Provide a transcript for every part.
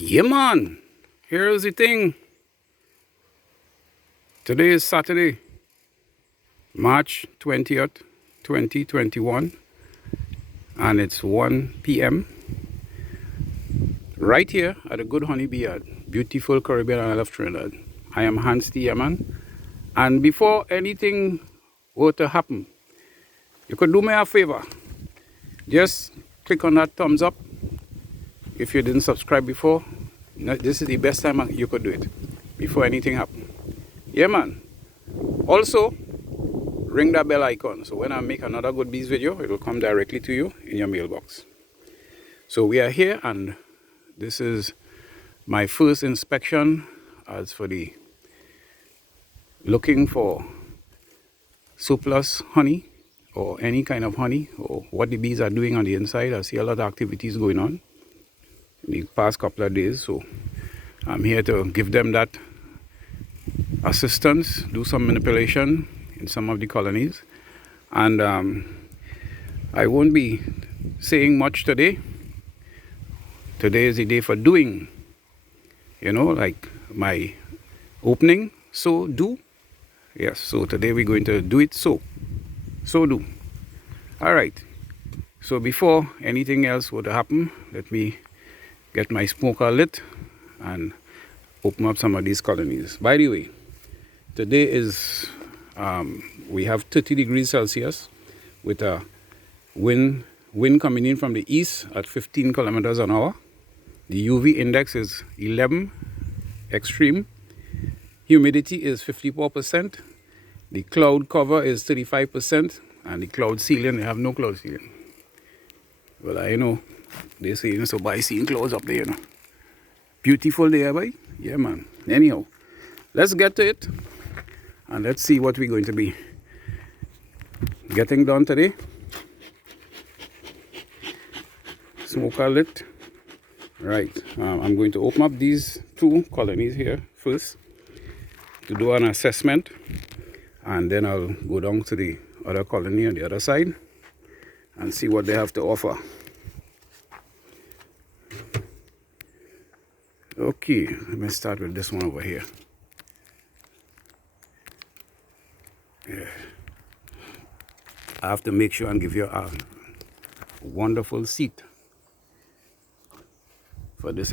Yeah, man. Here's the thing. Today is Saturday, March 20th, 2021, and it's 1 p.m. right here at the Good Honey Beard, beautiful Caribbean island of Trinidad. I am H.T.Y, man. And before anything were to happen, you could do me a favor. Just click on that thumbs up if you didn't subscribe before. This is the best time you could do it before anything happens. Yeah, man. Also, ring that bell icon so when I make another Good Bees video, it will come directly to you in your mailbox. So we are here, and this is my first inspection as for the looking for surplus honey or any kind of honey or what the bees are doing on the inside. I see a lot of activities going on in the past couple of days, so I'm here to give them that assistance, do some manipulation in some of the colonies. And I won't be saying much today. Today is the day for doing, like my opening, so do. Yes, so today we're going to do it so do. All right, so before anything else would happen, let me get my smoker lit and open up some of these colonies. By the way, today is we have 30 degrees Celsius with a wind coming in from the east at 15 kilometers an hour. The UV index is 11 extreme. Humidity is 54%. The cloud cover is 35%. And the cloud ceiling, they have no cloud ceiling. Well, I know they say so by seeing clouds up there, Beautiful there, boy. Yeah, man. Anyhow, let's get to it. And let's see what we're going to be getting done today. Smoker lit. Right. I'm going to open up these two colonies here first to do an assessment. And then I'll go down to the other colony on the other side and see what they have to offer. Okay, let me start with this one over here. Yeah. I have to make sure and give you a wonderful seat for this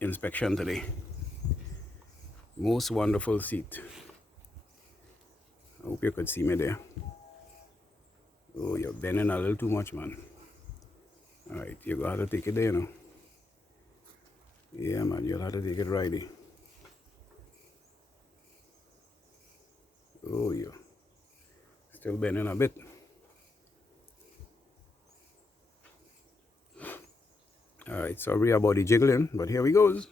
inspection today. Most wonderful seat. I hope you could see me there. Oh, you're bending a little too much, man. All right, you're going to have to take it there now. Yeah, man, you'll have to take it righty. Oh, you're still bending a bit. All right, sorry about the jiggling, but here we goes.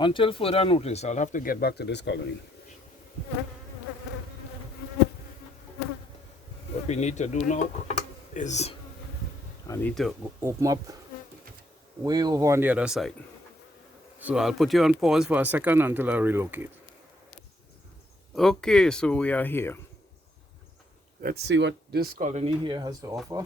Until further notice, I'll have to get back to this colony. What we need to do now is I need to open up way over on the other side. So I'll put you on pause for a second until I relocate. Okay, so we are here. Let's see what this colony here has to offer.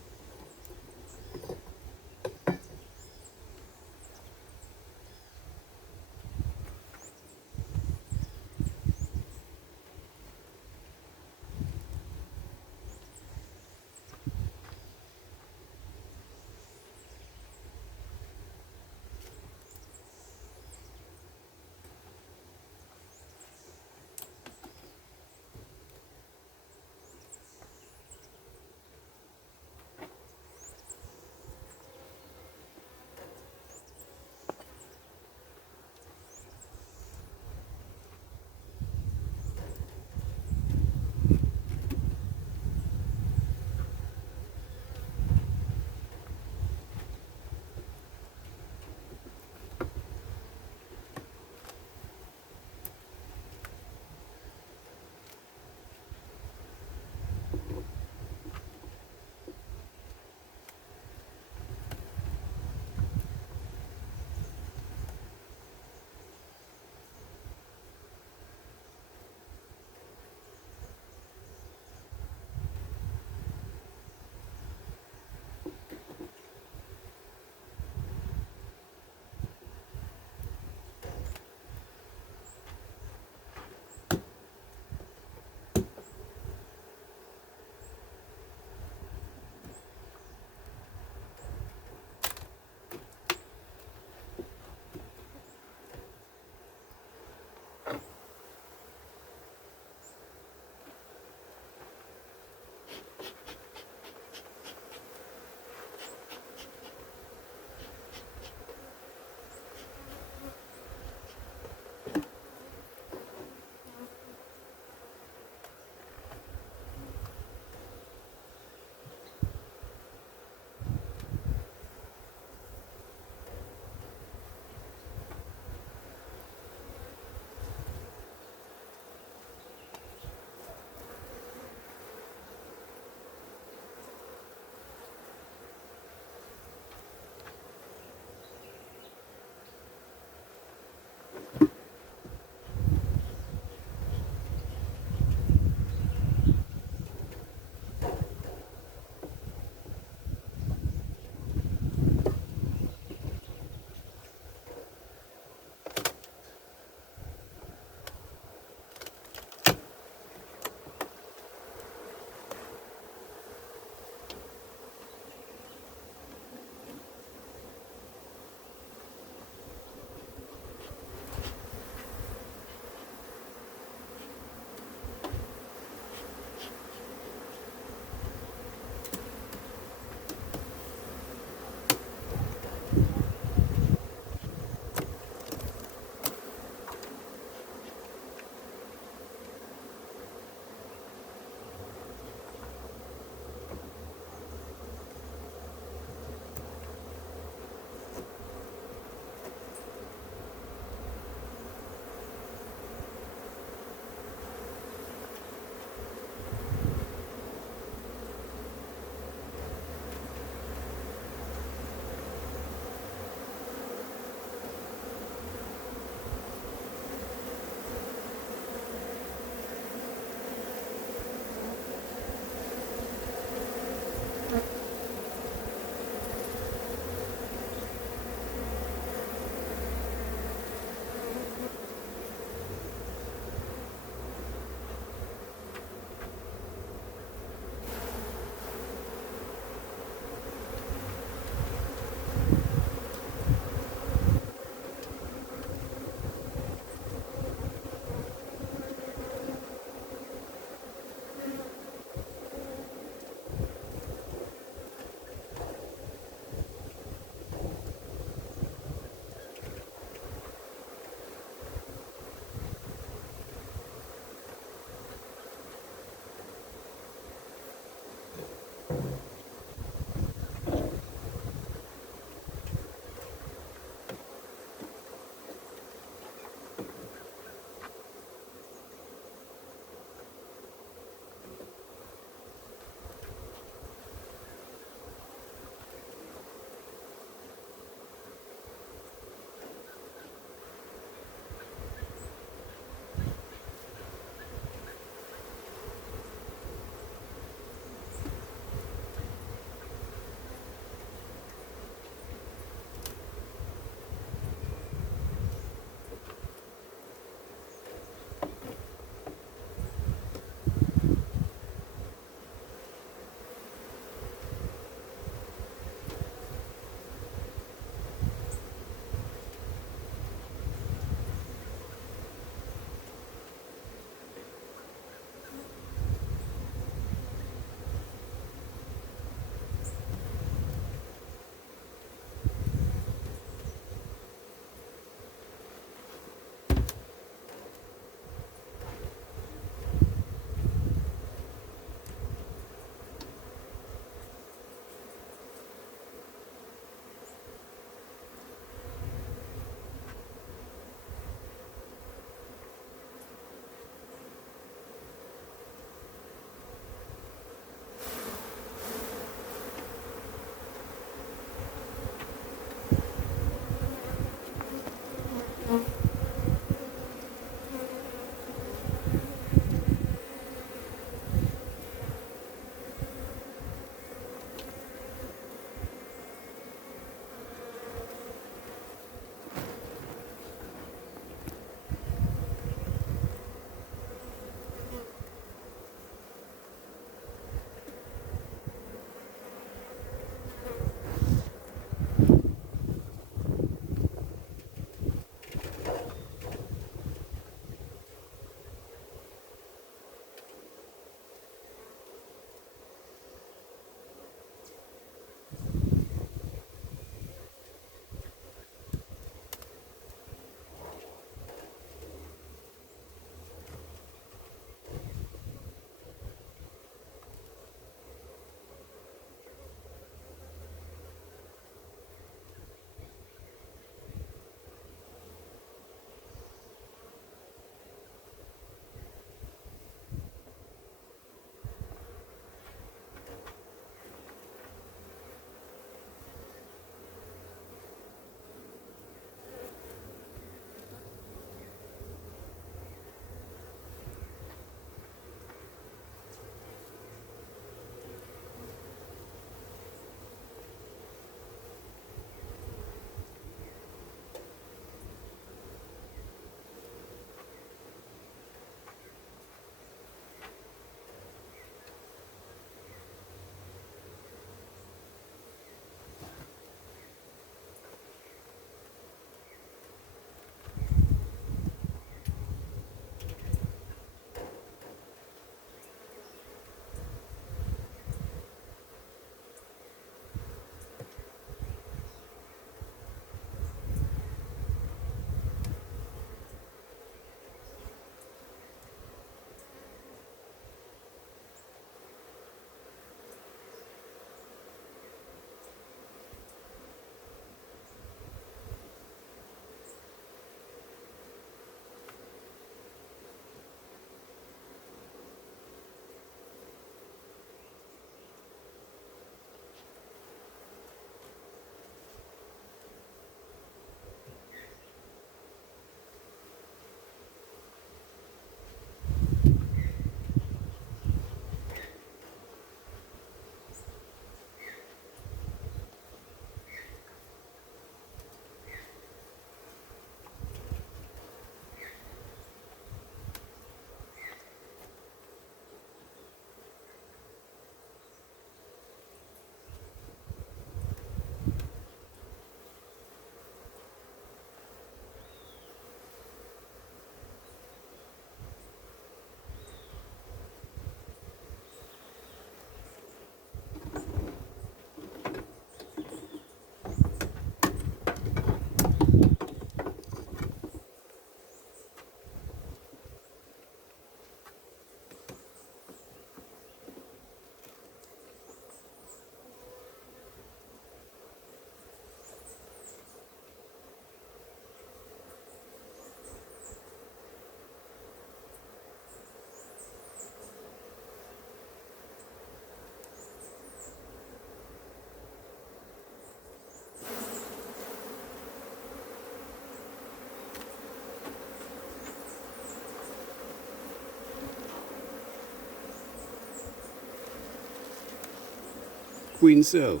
queen cell,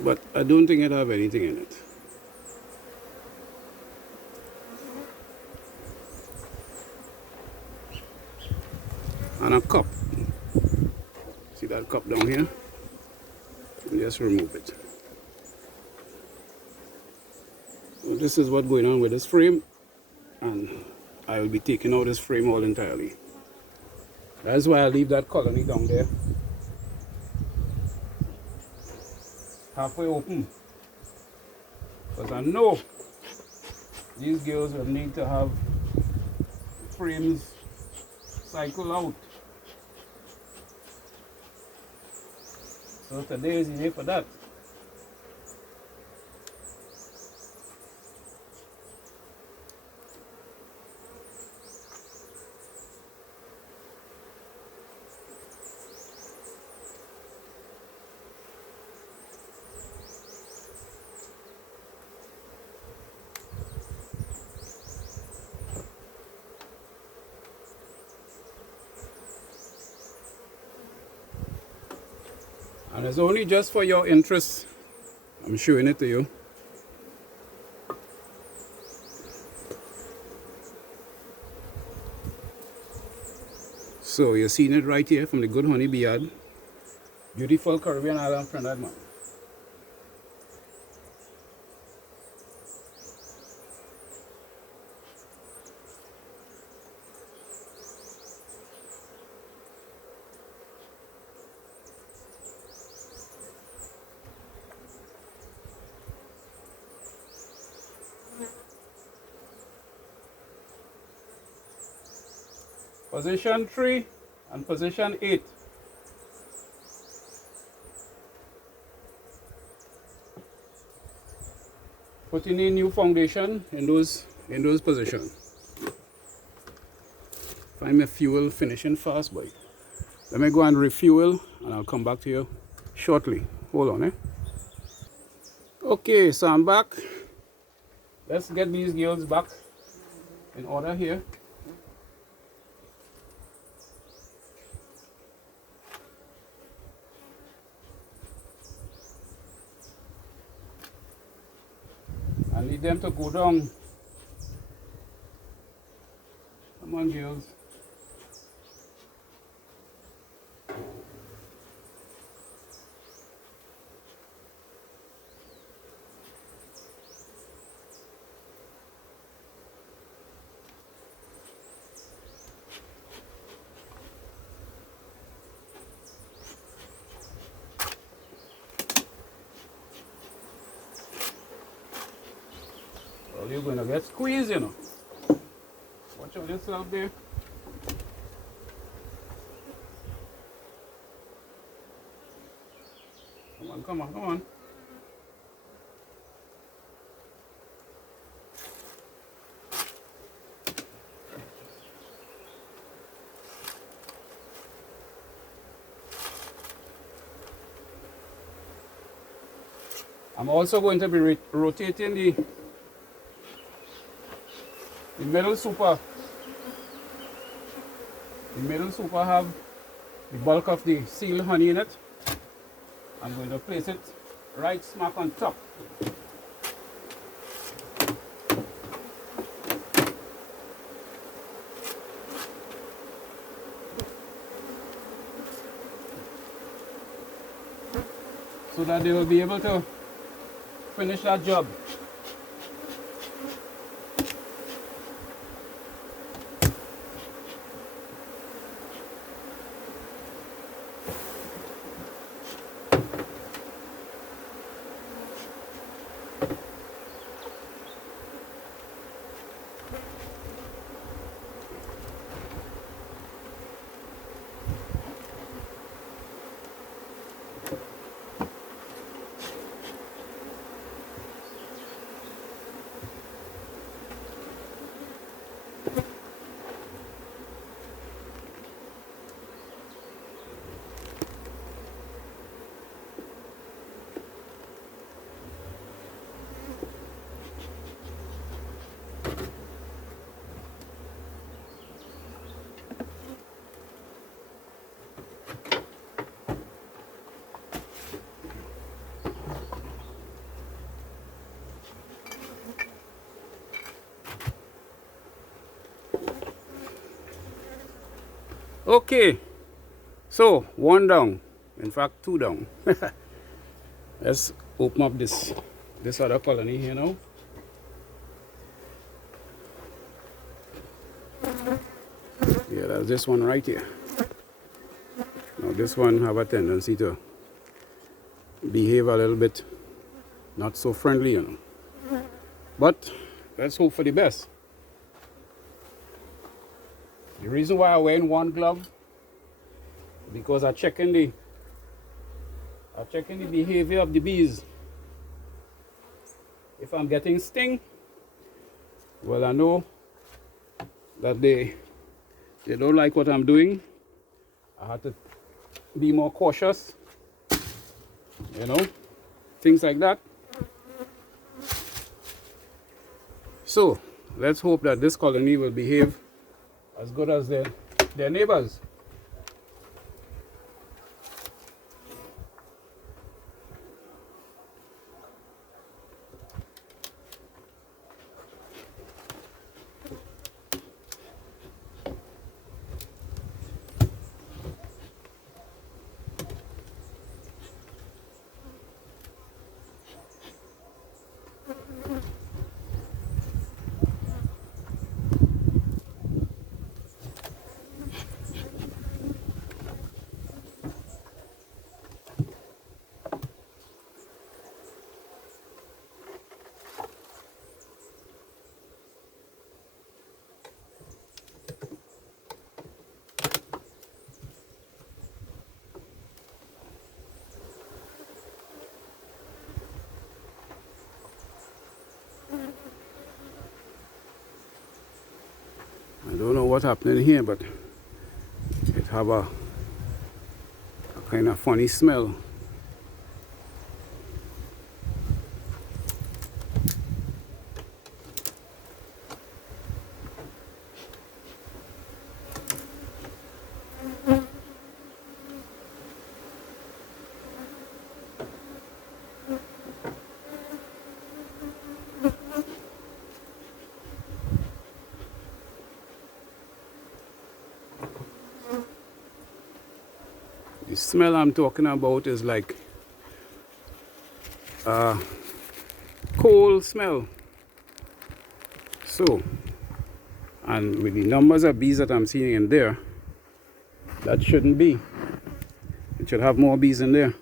but I don't think it have anything in it. And a cup. See that cup down here? Just remove it. So this is what's going on with this frame, and I will be taking out this frame all entirely. That's why I leave that colony down there halfway open, because I know these girls will need to have frames cycle out. So today is the day for that. And it's only just for your interest. I'm showing it to you. So you're seeing it right here from the Good Honey Beard. Beautiful Caribbean island, Trinidad, man. Position 3 and position 8. Putting in new foundation in those positions. Find my fuel finishing fast, boy. Let me go and refuel and I'll come back to you shortly. Hold on, eh? Okay, so I'm back. Let's get these gears back in order here. I need them to go down. Come on, girls. Well, you're gonna get squeezed, you know. Watch out yourself there. Come on, come on, come on. I'm also going to be rotating the middle super. The middle super have the bulk of the seal honey in it. I'm going to place it right smack on top. So that they will be able to finish that job. Okay, so one down, in fact two down. Let's open up this other colony here now. Yeah, that's this one right here. Now this one have a tendency to behave a little bit not so friendly, you know. But let's hope for the best. The reason why I'm wearing one glove because I'm checking the behavior of the bees. If I'm getting sting, well, I know that they don't like what I'm doing. I have to be more cautious, you know, things like that. So let's hope that this colony will behave as good as their neighbors. I don't know what's happening here, but it have a kind of funny smell. The smell I'm talking about is like a coal smell. So, and with the numbers of bees that I'm seeing in there, that shouldn't be. It should have more bees in there.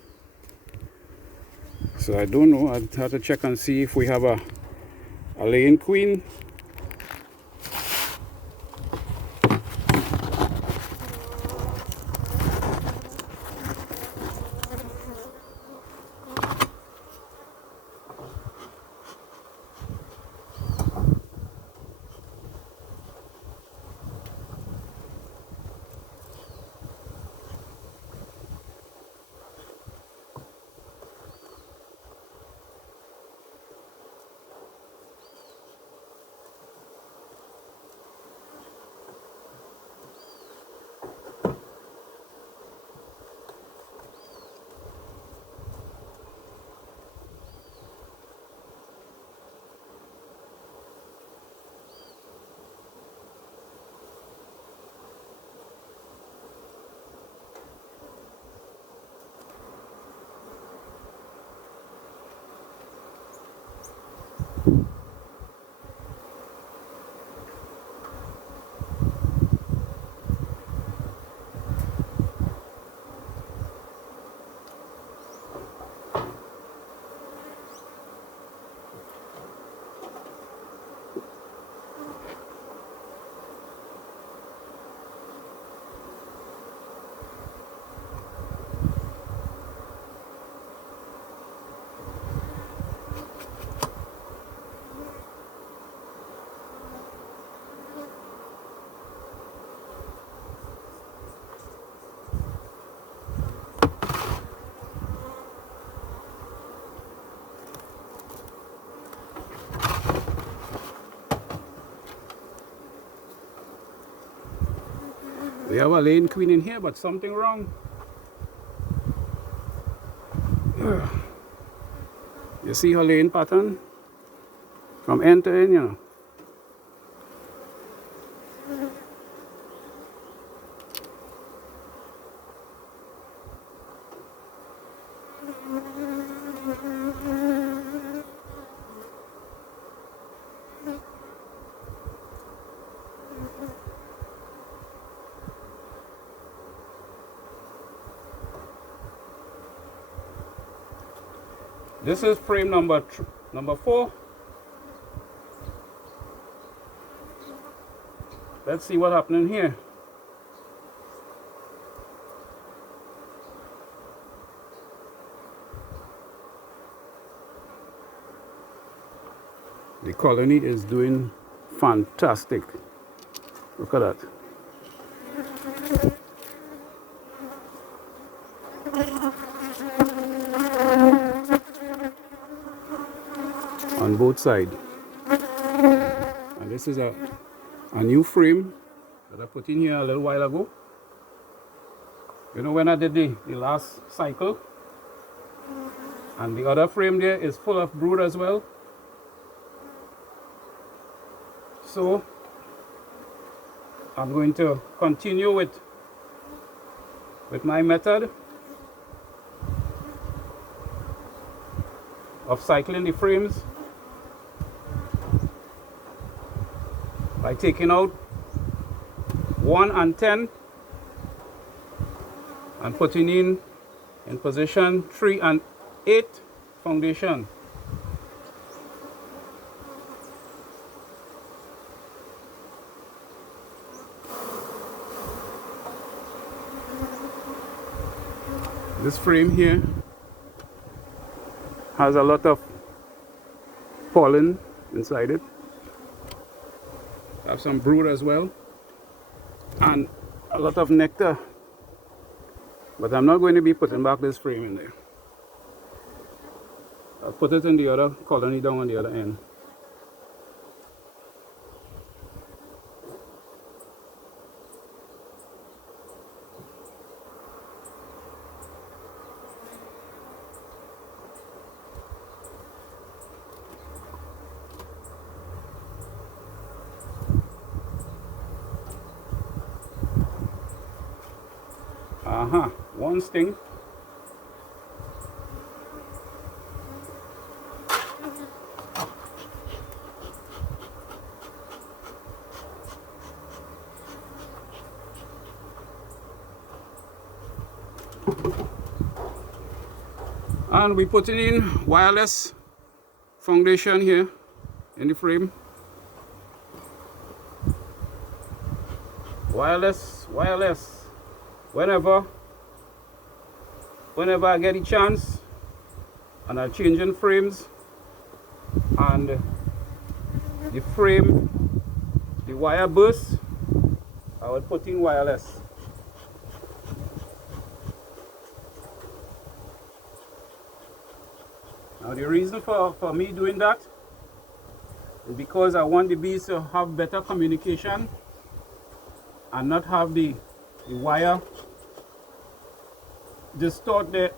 So I don't know. I'd have to check and see if we have a laying queen. We have a laying queen in here, but something wrong. You see her laying pattern? From end to end, you know. This is frame number 4. Let's see what's happening here. The colony is doing fantastic. Look at that. On both sides. And this is a new frame that I put in here a little while ago. You know, when I did the last cycle, and the other frame there is full of brood as well. So I'm going to continue with my method of cycling the frames by taking out 1 and 10 and putting in position 3 and 8 foundation. This frame here has a lot of pollen inside it. I have some brood as well and a lot of nectar, but I'm not going to be putting back this frame in there. I'll put it in the other colony down on the other end. One sting. And we putting in wireless foundation here in the frame. Wireless. Whenever I get a chance and I'm changing frames and the frame, the wire bursts, I will put in wireless. Now the reason for me doing that is because I want the bees to have better communication and not have the wire distort the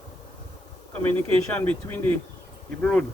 communication between the brood.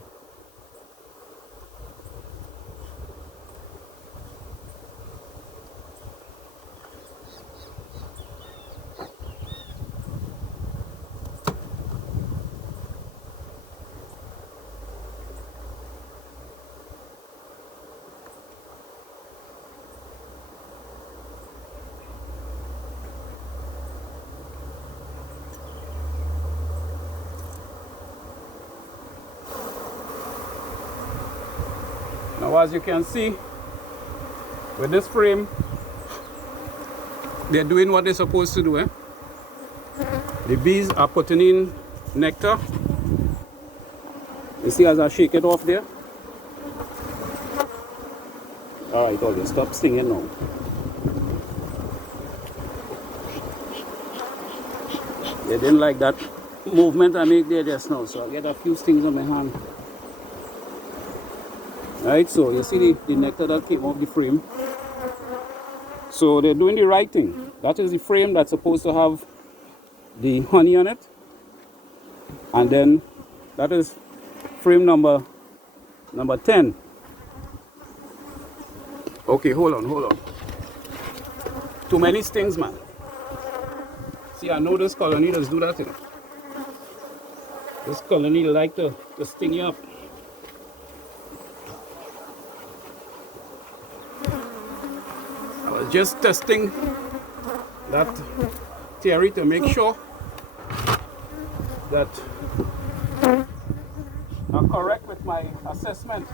Now, as you can see, with this frame, they're doing what they're supposed to do. The bees are putting in nectar. You see as I shake it off there? Alright, okay, stop stinging now. They didn't like that movement I make there just now, so I get a few stings on my hand. Right, so you see the nectar that came off the frame. So they're doing the right thing. That is the frame that's supposed to have the honey on it. And then that is frame number 10. Okay, hold on. Too many stings, man. See, I know this colony does do that. You know. This colony like to sting you up. I was just testing that theory to make sure that are correct with my assessment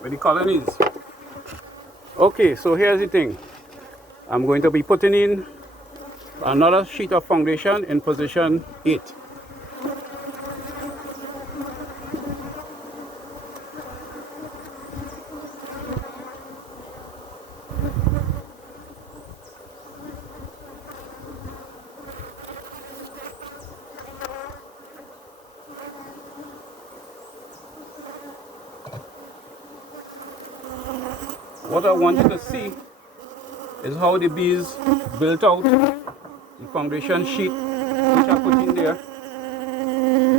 with the colonies. Okay, so here's the thing. I'm going to be putting in another sheet of foundation in position 8. What I want you to see is how the bees built out the foundation sheet which I put in there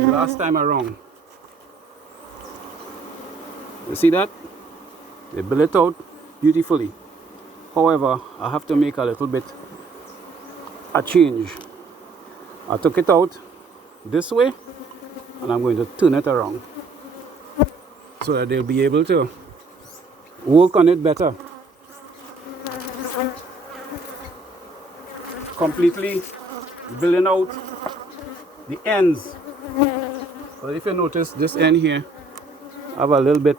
the last time around. You see that? They built it out beautifully. However, I have to make a little bit a change. I took it out this way and I'm going to turn it around so that they'll be able to work on it better. Completely building out the ends. But if you notice, this end here have a little bit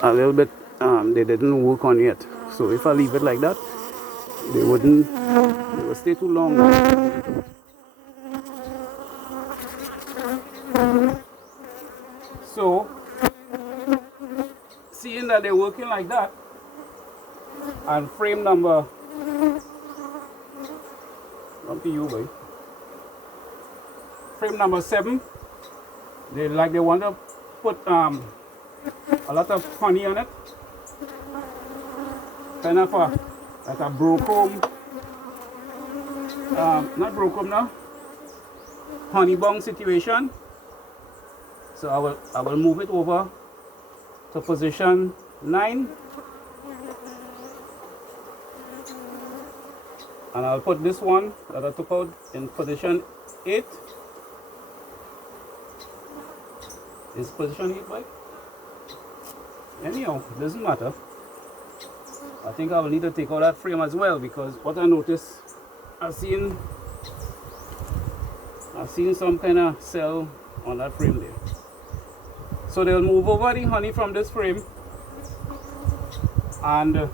they didn't work on yet. So if I leave it like that, they will stay too long. So seeing that they're working like that, and frame number, not to you, boy. Frame number 7, they want to put a lot of honey on it, kind of like a brocombe, not brocombe now, honey bung situation. So I will move it over to position 9, and I'll put this one that I took out in position 8. Is position 8 right? Anyhow, it doesn't matter. I think I will need to take out that frame as well, because what I noticed, I've seen some kind of cell on that frame there. So they'll move over the honey from this frame, and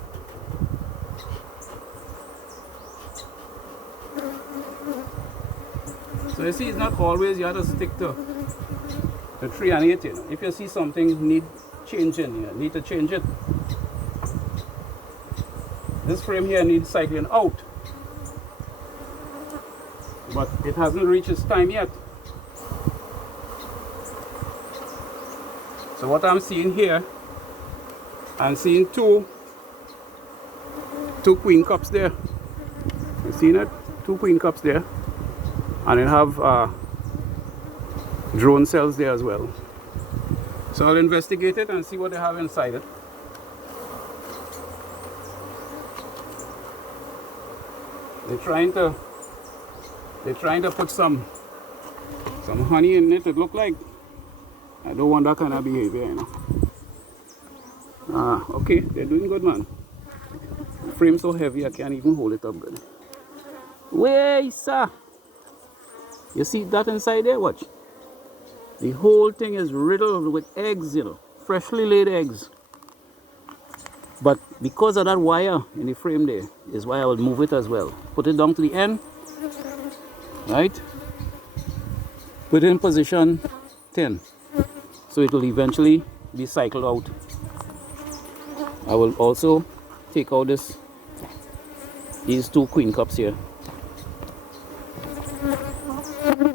so you see, it's not always you have to stick to the 3 and 8. You know, if you see something need changing, you need to change it. This frame here needs cycling out, but it hasn't reached its time yet. So what I'm seeing here, I'm seeing two queen cups there. You see that? 2 queen cups there, and it have drone cells there as well. So I'll investigate it and see what they have inside it. They're trying to put some honey in it. It look like. I don't want that kind of behavior, you know. Okay, they're doing good, man. The frame's so heavy I can't even hold it up good. Wait, sir. You see that inside there? Watch. The whole thing is riddled with eggs, you know, freshly laid eggs. But because of that wire in the frame there, is why I will move it as well. Put it down to the end, right? Put it in position 10. So it will eventually be cycled out. I will also take out these 2 queen cups here.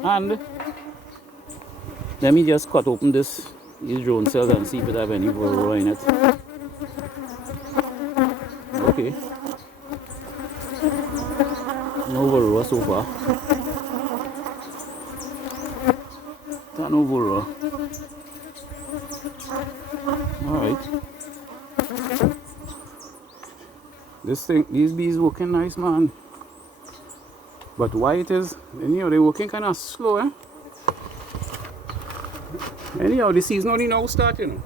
And let me just cut open these drone cells and see if it have any varroa in it. Okay. No varroa so far. No varroa. Alright. These bees working nice, man. But why it is, anyhow, they're working kind of slow, eh? Anyhow, the season only now start, you know.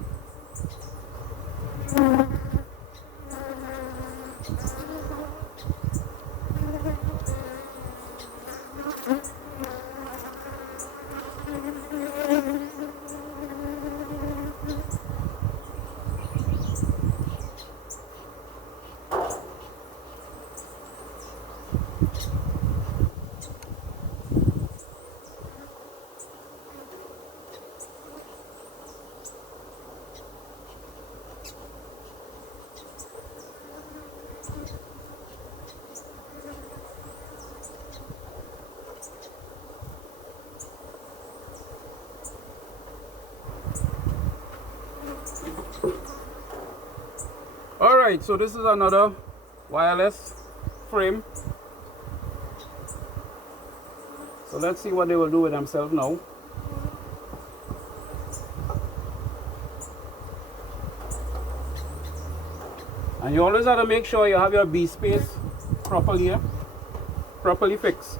Alright, so this is another wireless frame. So let's see what they will do with themselves now. And you always have to make sure you have your B space properly fixed.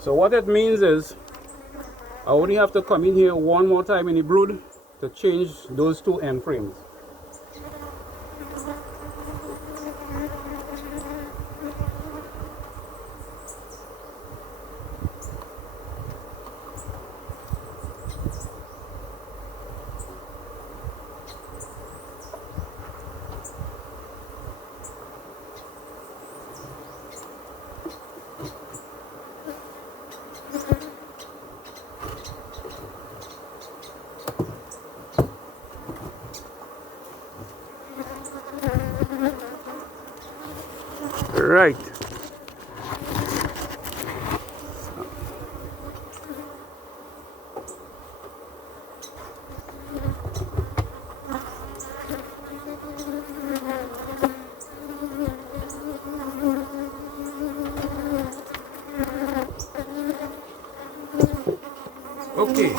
So what it means is I only have to come in here one more time in the brood to change those two end frames. Right. Okay.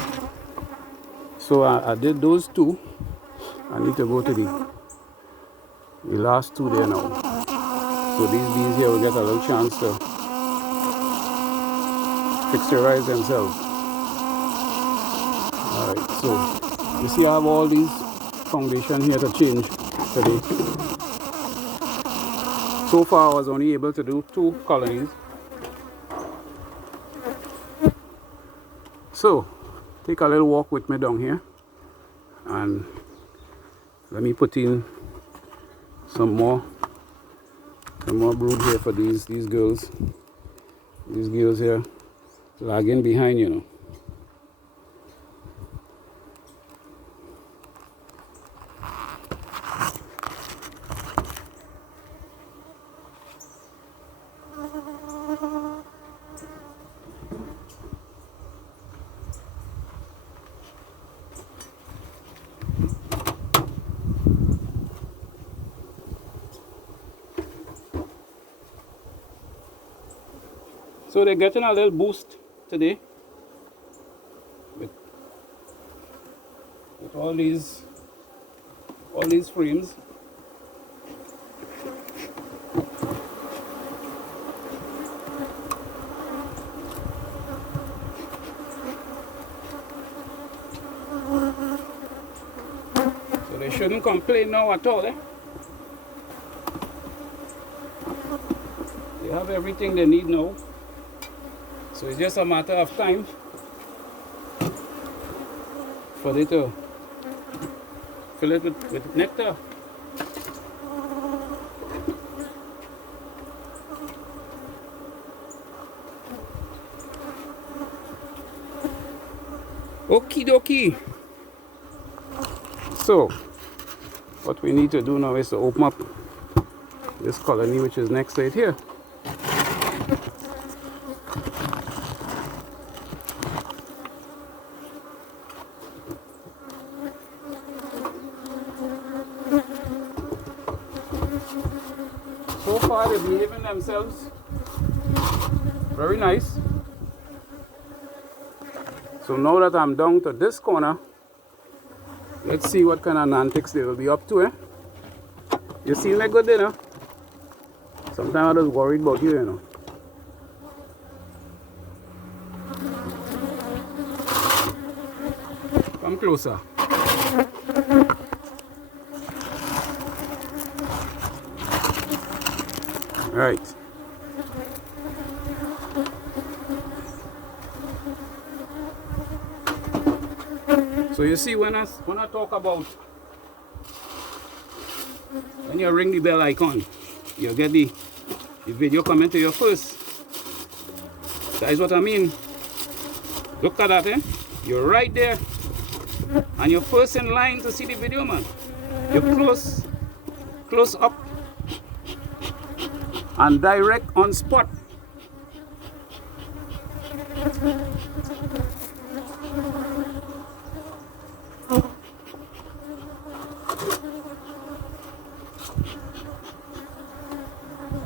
So I did those two. I need to go to the last two there now. So these bees here will get a little chance to fixturize themselves. Alright, so you see I have all these foundation here to change today. So far I was only able to do 2 colonies. So take a little walk with me down here and let me put in some more brood here for these girls. These girls here lagging behind, you know. So they're getting a little boost today with all these frames. So they shouldn't complain now at all, eh? They have everything they need now. So it's just a matter of time for they to fill it with nectar. Okie dokie. So what we need to do now is to open up this colony which is next right here. So far they're behaving themselves very nice. So now that I'm down to this corner, let's see what kind of antics they will be up to, eh? You see me good, you know? Sometimes I just worried about you, you know. Come closer. Right. So you see, when I talk about when you ring the bell icon, you get the video coming to your first. That is what I mean. Look at that, eh? You're right there. And you're first in line to see the video, man. You're close up and direct on spot.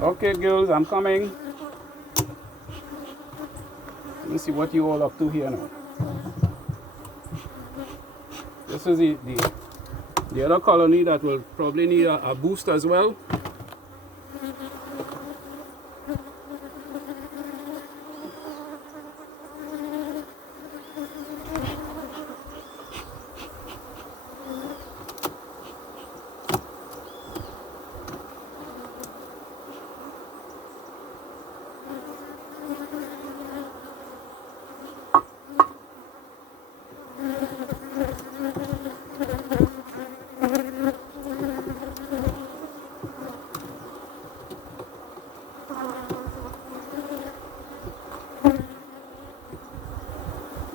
Okay, girls, I'm coming. Let me see what you all up to here now. This is the other colony that will probably need a boost as well.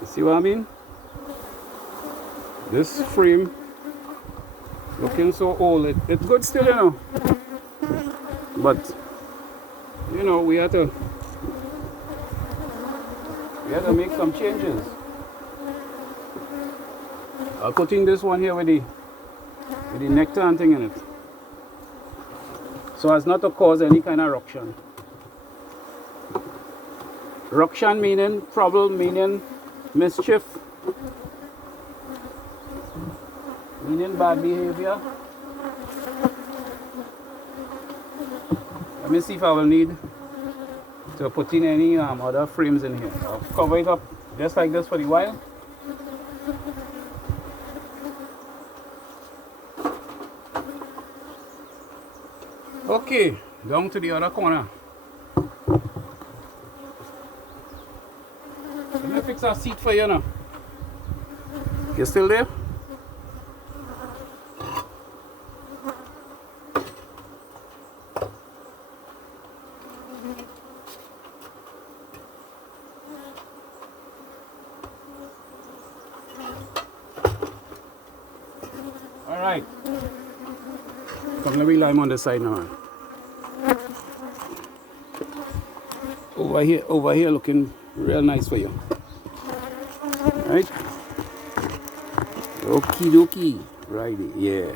See what I mean? This frame looking so old. It's good still, you know. But you know, we had to make some changes. I'm putting this one here with the nectar and thing in it, so as not to cause any kind of ruction. Ruction meaning trouble, meaning mischief, meaning bad behavior. Let me see if I will need to put in any other frames in here. I'll cover it up just like this for the while. Okay, down to the other corner. Let me fix a seat for you now. You still there? All right. Come, let me lie on the side now. Over here looking real nice for you. Right? Okie dokie. Righty, yeah.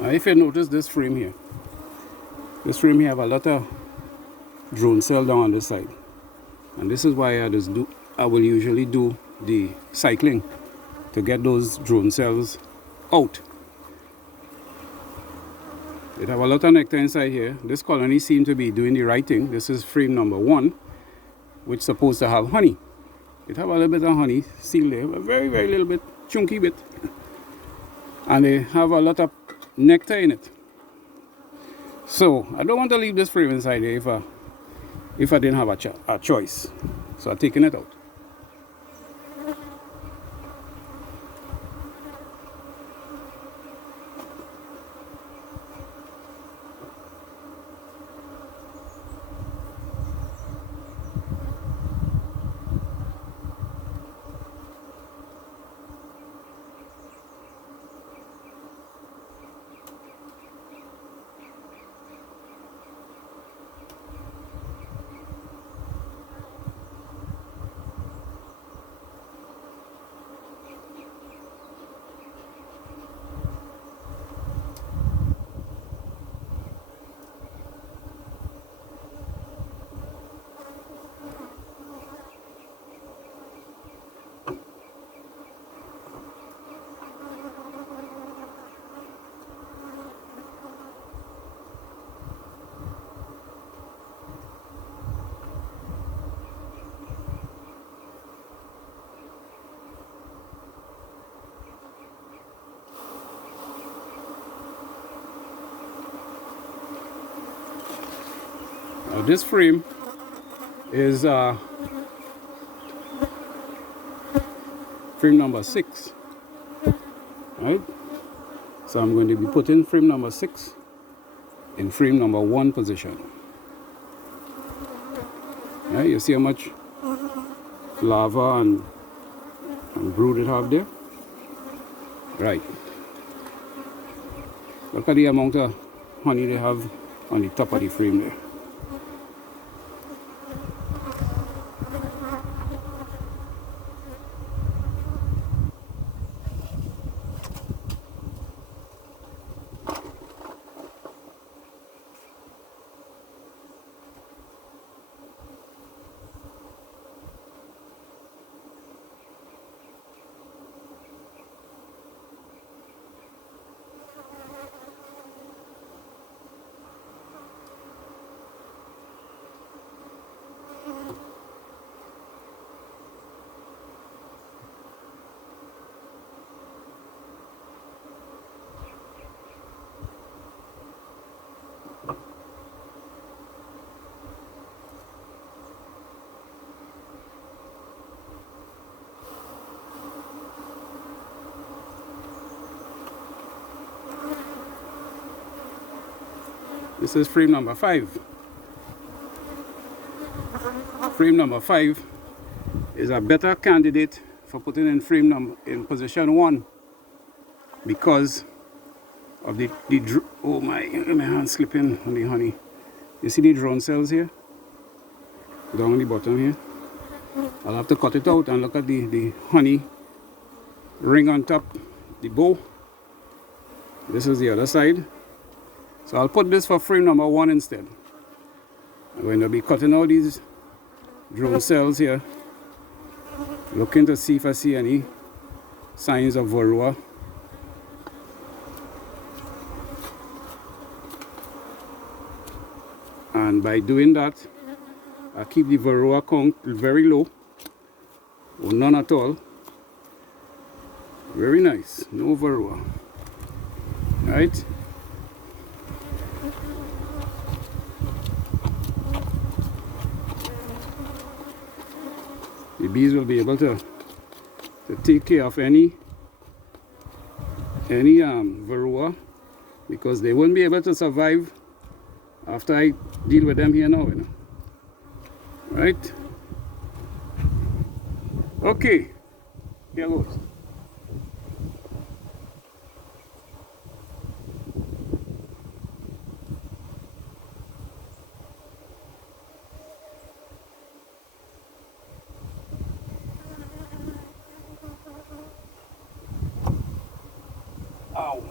Now if you notice this frame here, This frame here have a lot of drone cell down on this side. And this is why I will usually do the cycling to get those drone cells out. It have a lot of nectar inside here. This colony seems to be doing the right thing. This is frame number 1, which is supposed to have honey. It have a little bit of honey sealed there, a very, very little bit, chunky bit. And they have a lot of nectar in it. So I don't want to leave this frame inside here if I didn't have a choice. So I'm taking it out. This frame is frame number 6, right? So I'm going to be putting frame number 6 in frame number 1 position. Right? You see how much lava and brood it have there? Right. Look at the amount of honey they have on the top of the frame there. This is frame number 5. Frame number 5 is a better candidate for putting in position 1 because of oh my hand slipping on the honey. You see the drone cells here? Down on the bottom here. I'll have to cut it out and look at the honey ring on top, the bow. This is the other side. So I'll put this for frame number 1 instead. I'm going to be cutting out these drone cells here, looking to see if I see any signs of varroa. And by doing that, I keep the varroa count very low, or none at all. Very nice, no varroa. Right? The bees will be able to take care of any varroa, because they won't be able to survive after I deal with them here now, you know. Right? Okay, here goes. Ow.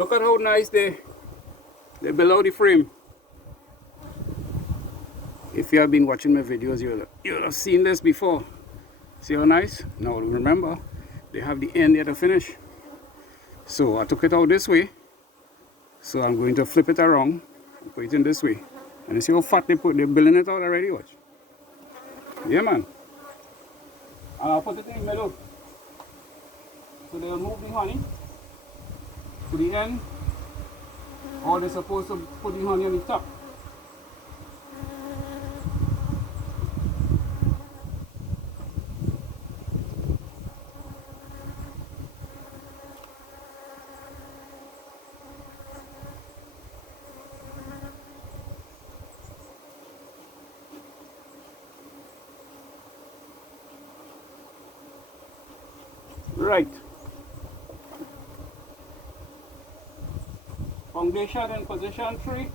Look at how nice they build out the frame. If you have been watching my videos, you'll have seen this before. See how nice? Now remember, they have the end here to finish. So I took it out this way. So I'm going to flip it around and put it in this way. And you see how fat they're building it out already, watch. Yeah, man. And I'll put it in the middle. So they'll move the honey to the end, or they're supposed to put the honey on the top. Right. Foundation in position 3.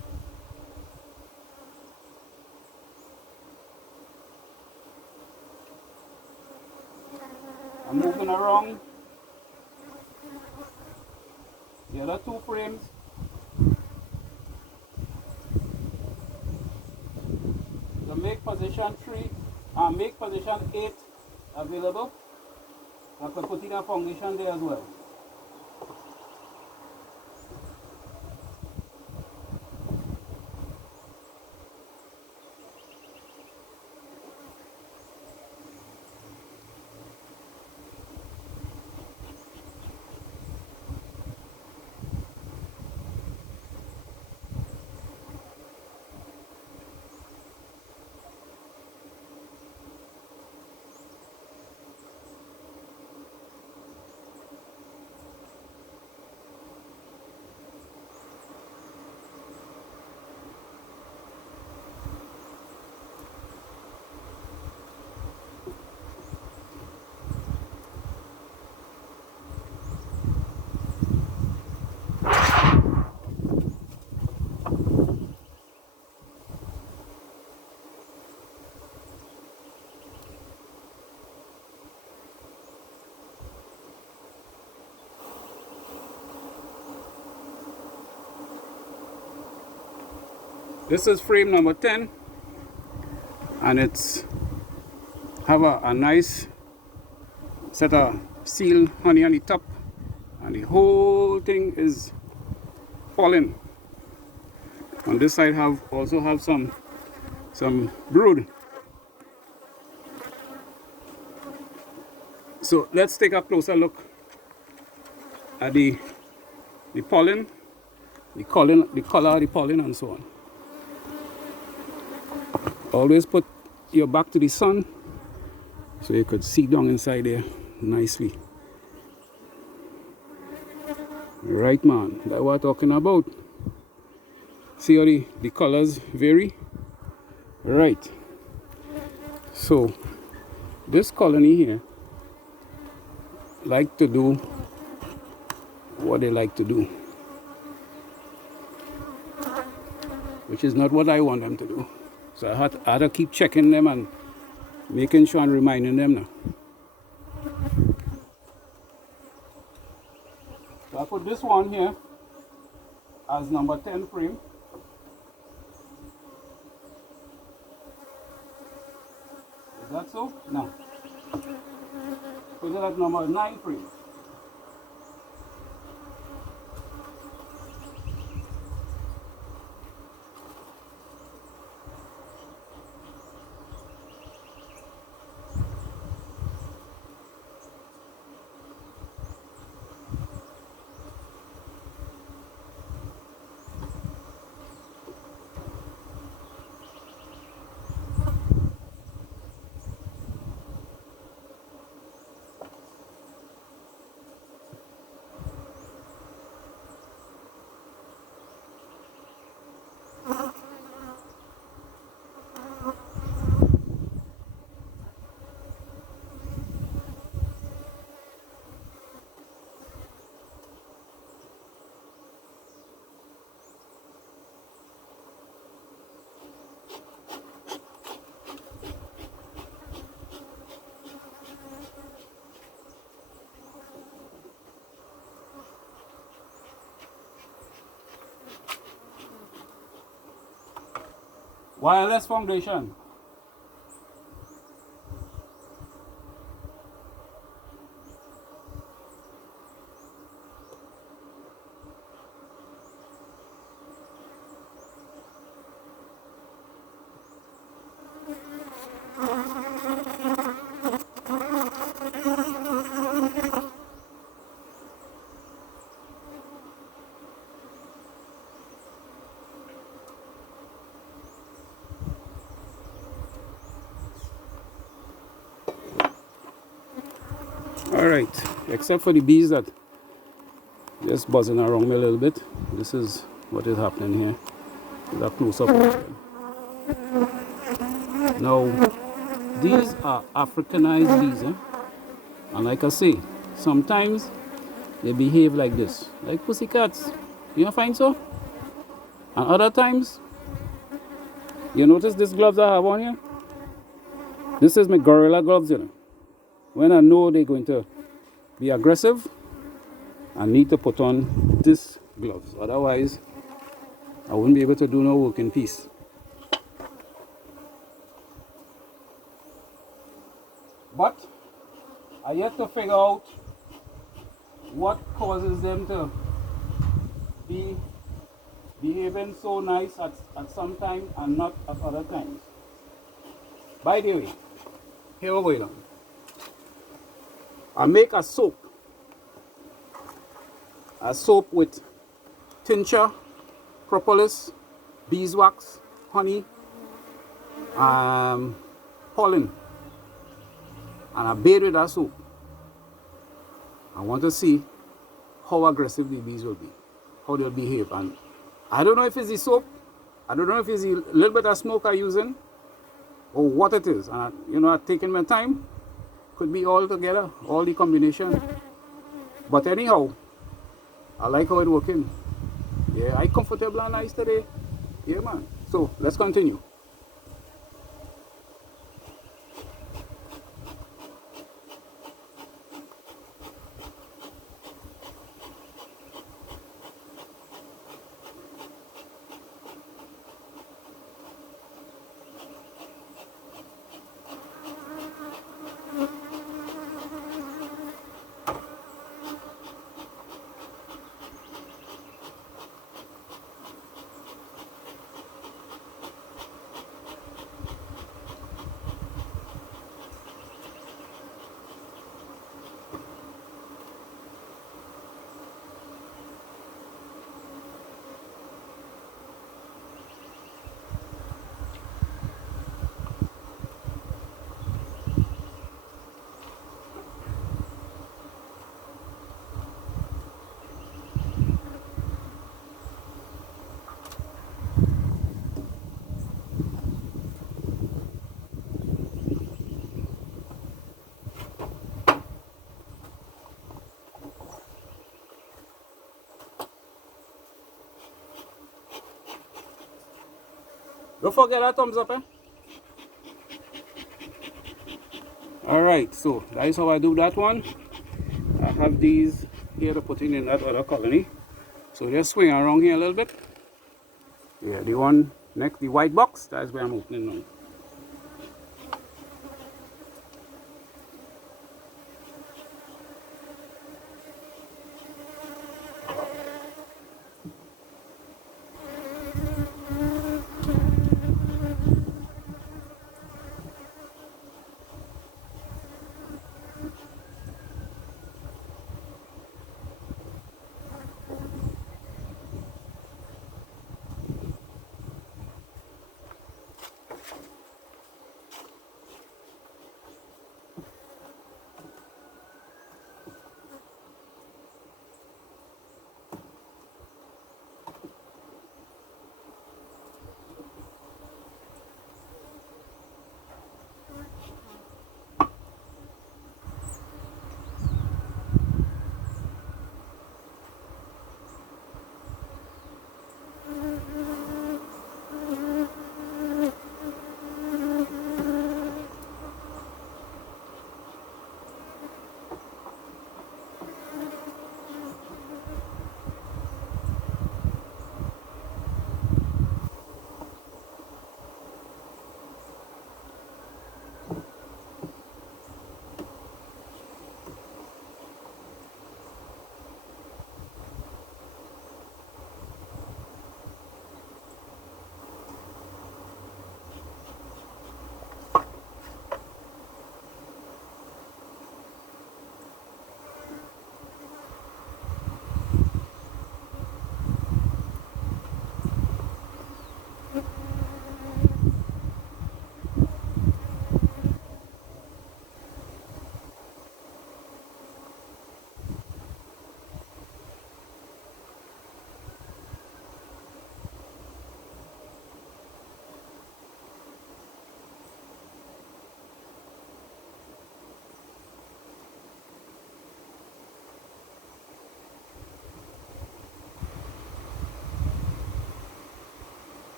I'm moving around the other 2 frames. To make position 3 and make position 8 available. I could put in a foundation there as well. This is frame number 10, and it's have a nice set of seal honey on the top, and the whole thing is pollen. On this side also have some brood. So let's take a closer look at the pollen, the color of the pollen, and so on. Always put your back to the sun so you could see down inside there nicely. Right, man, that's what I'm talking about. See how the colors vary? Right. So this colony here like to do what they like to do, which is not what I want them to do. So I had to keep checking them and making sure and reminding them now. So I put this one here as number 10 frame. Is that so? No. Put it at number 9 frame. Wireless foundation. Alright, except for the bees that just buzzing around me a little bit. This is what is happening here. With a close up. Now, these are Africanized bees, eh? And like I say, sometimes they behave like this, like pussycats. You don't find so? And other times, you notice these gloves I have on here? This is my gorilla gloves, you know. When I know they're going to be aggressive, I need to put on this gloves. Otherwise, I wouldn't be able to do no work in peace. But I yet to figure out what causes them to be behaving so nice at some time and not at other times. By the way, here we go. I make a soap with tincture, propolis, beeswax, honey, pollen, and I bathe with that soap. I want to see how aggressive the bees will be, how they'll behave. And I don't know if it's the soap, I don't know if it's a little bit of smoke I'm using, or what it is. And you know, I've taken my time. Could be all together, all the combination. But anyhow, I like how it's working. Yeah, I comfortable and nice today. Yeah, man. So let's continue. Don't forget that thumbs up, eh? Alright, so that is how I do that one. I have these here to put in that other colony. So just swing around here a little bit. Yeah, the one next, the white box, that's where I'm opening now.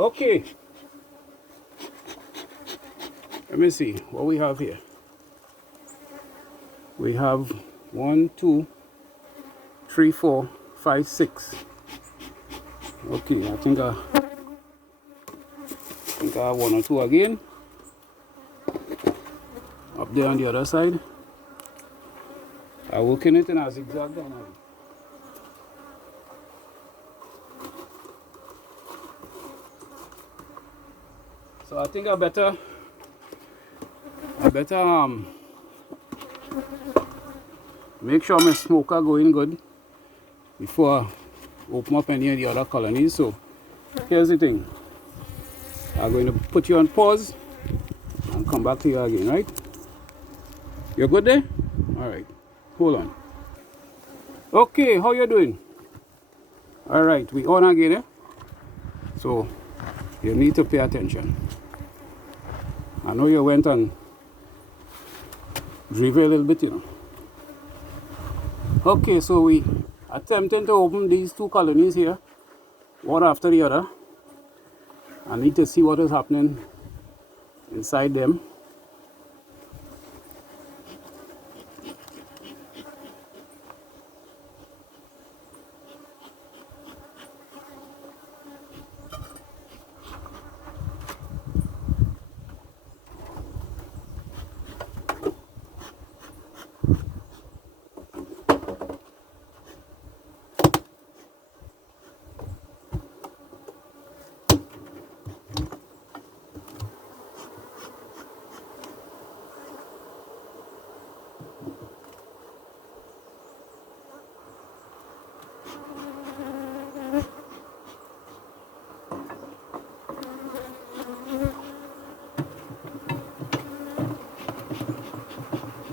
Okay, let me see what we have here. We have 1, 2, 3, 4, 5, 6. Okay, I think I have 1 or 2 again. Up there on the other side. I'm working it in a zigzag now. So I think I better make sure my smoker going good before I open up any of the other colonies. So here's the thing. I'm going to put you on pause and come back to you again, right? You're good there? Alright. Hold on. Okay, how you doing? Alright, we on again, eh? So you need to pay attention. I know you went and drove a little bit, you know. Okay, so we attempting to open these 2 colonies here, one after the other. I need to see what is happening inside them.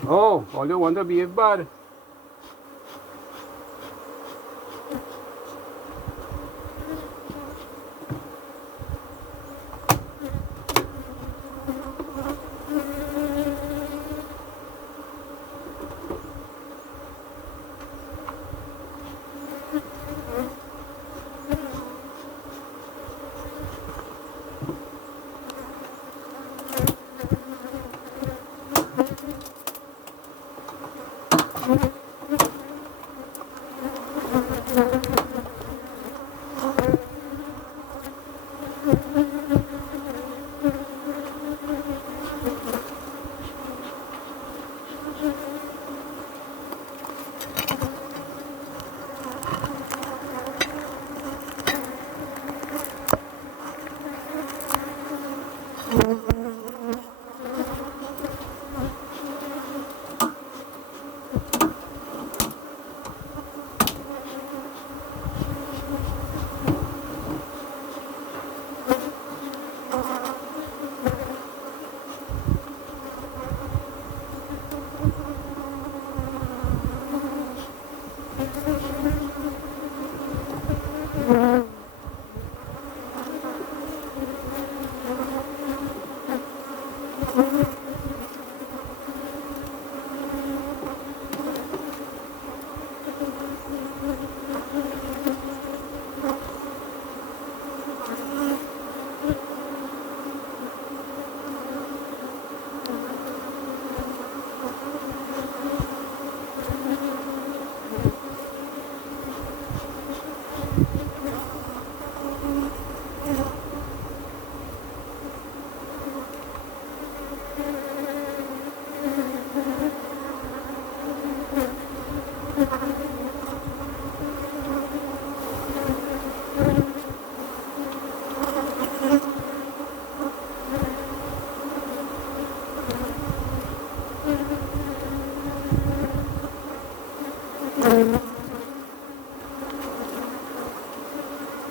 Oh, all you want to be is bad.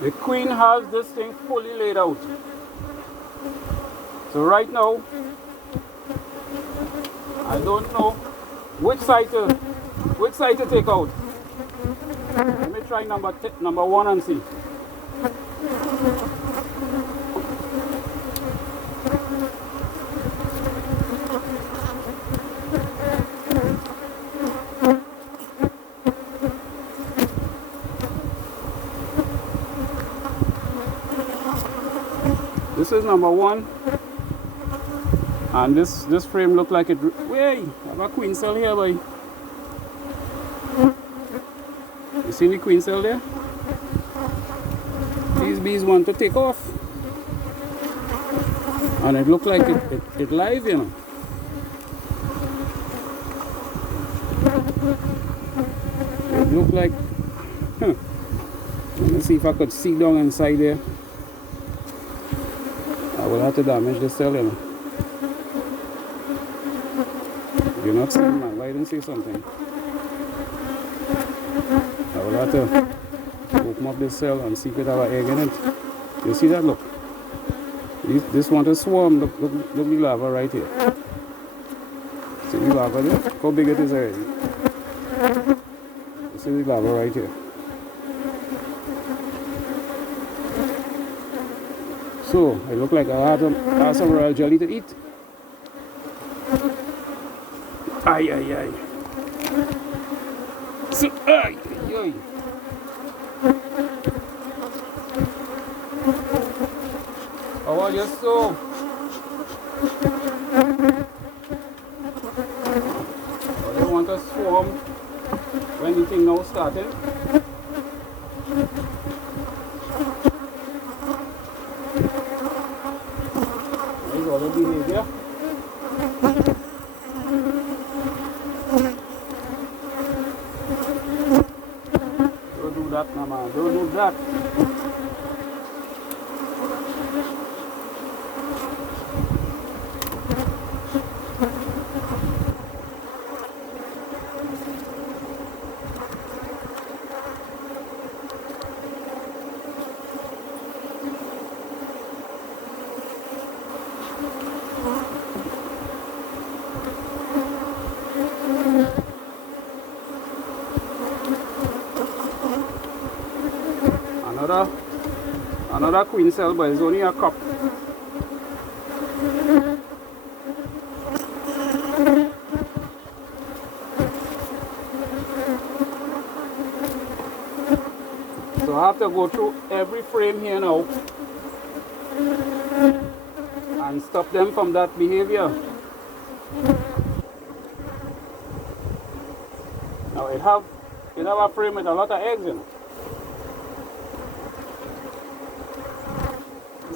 The queen has this thing fully laid out. So right now, I don't know which side to take out. Let me try number 1 and see. This is number one. And this frame look like it. Wait, I have a queen cell here, boy. You see the queen cell there? These bees want to take off. And it look like it live, you know. It look like, Let me see if I could see down inside there. I will have to damage the cell, you know. You're not seeing, man. Why didn't say something? I will have to open up this cell and see if it have an egg in it. You see that? Look. This one to swarm. Look the larva right here. See the larva there? Look how big it is already. You see the larva right here. So, it look like I have some royal jelly to eat. Ay, ay, ay. So, ay, ay. How are you, so? Oh, you want to swarm when the thing now starting? There's all the behavior. Don't do that, no, man. Don't do that. Another queen cell, but it's only a cup. So I have to go through every frame here now and stop them from that behavior. Now it have a frame with a lot of eggs in it.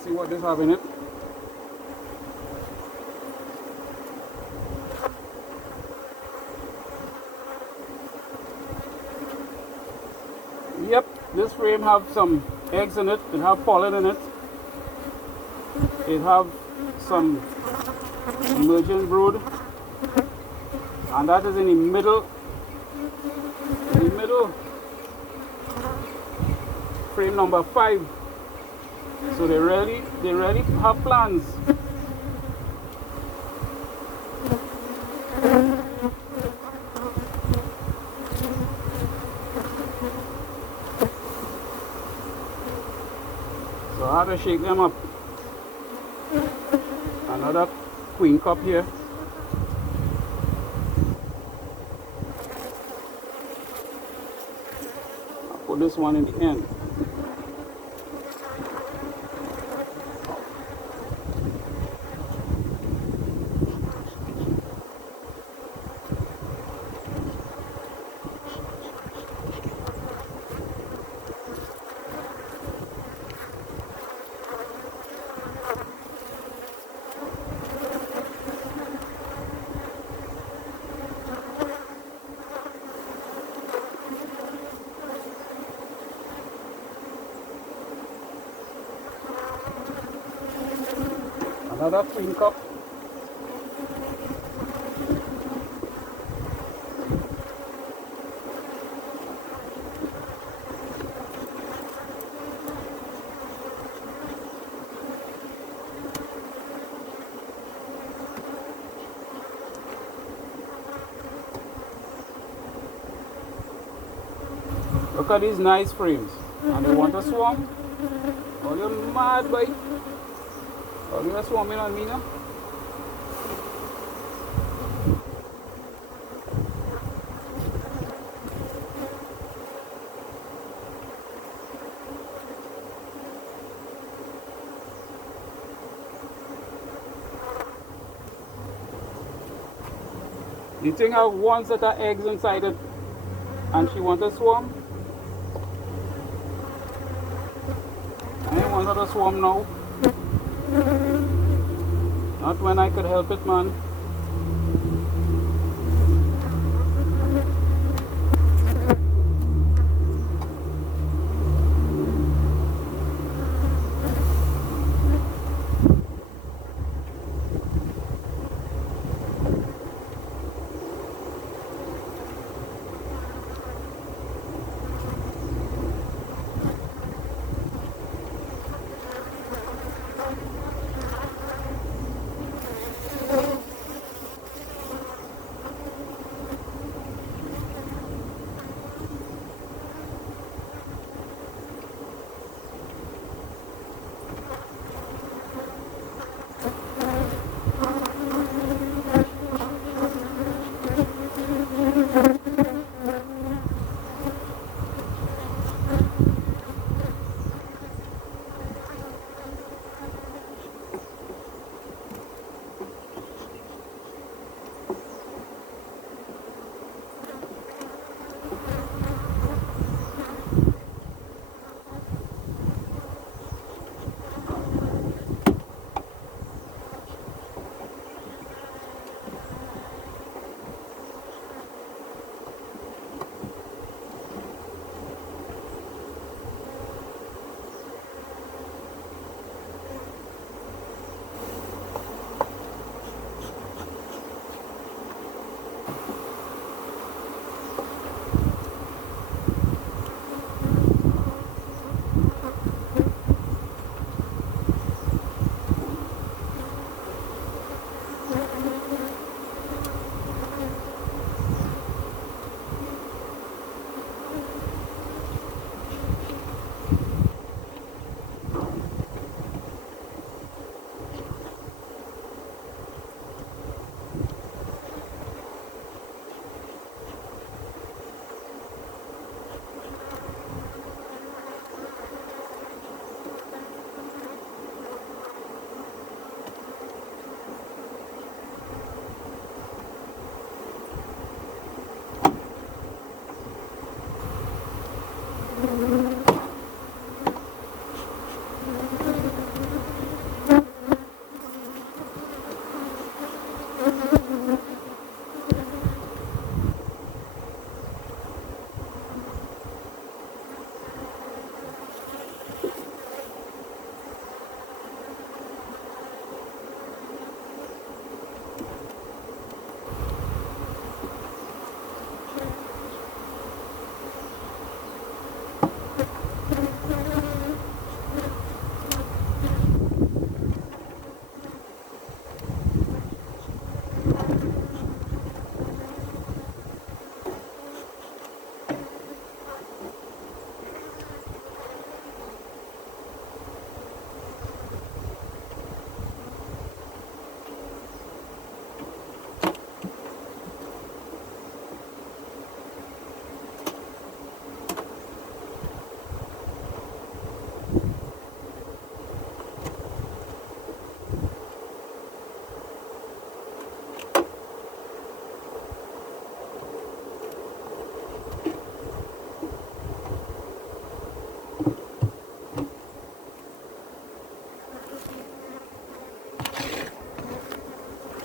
See what this have in it. Yep, this frame have some eggs in it. It have pollen in it. It have some emergent brood, and that is in the middle. Frame number 5. So they really have plans. So I have to shake them up. Another queen cup here. I'll put this one in the end. Another queen cup. Look at these nice frames. And they want to swarm? Oh, you're mad, boy. Oh, you're swarming on me now? The thing have one set of eggs inside it and she want a swarm. I ain't want her to swarm now. Not when I could help it, man.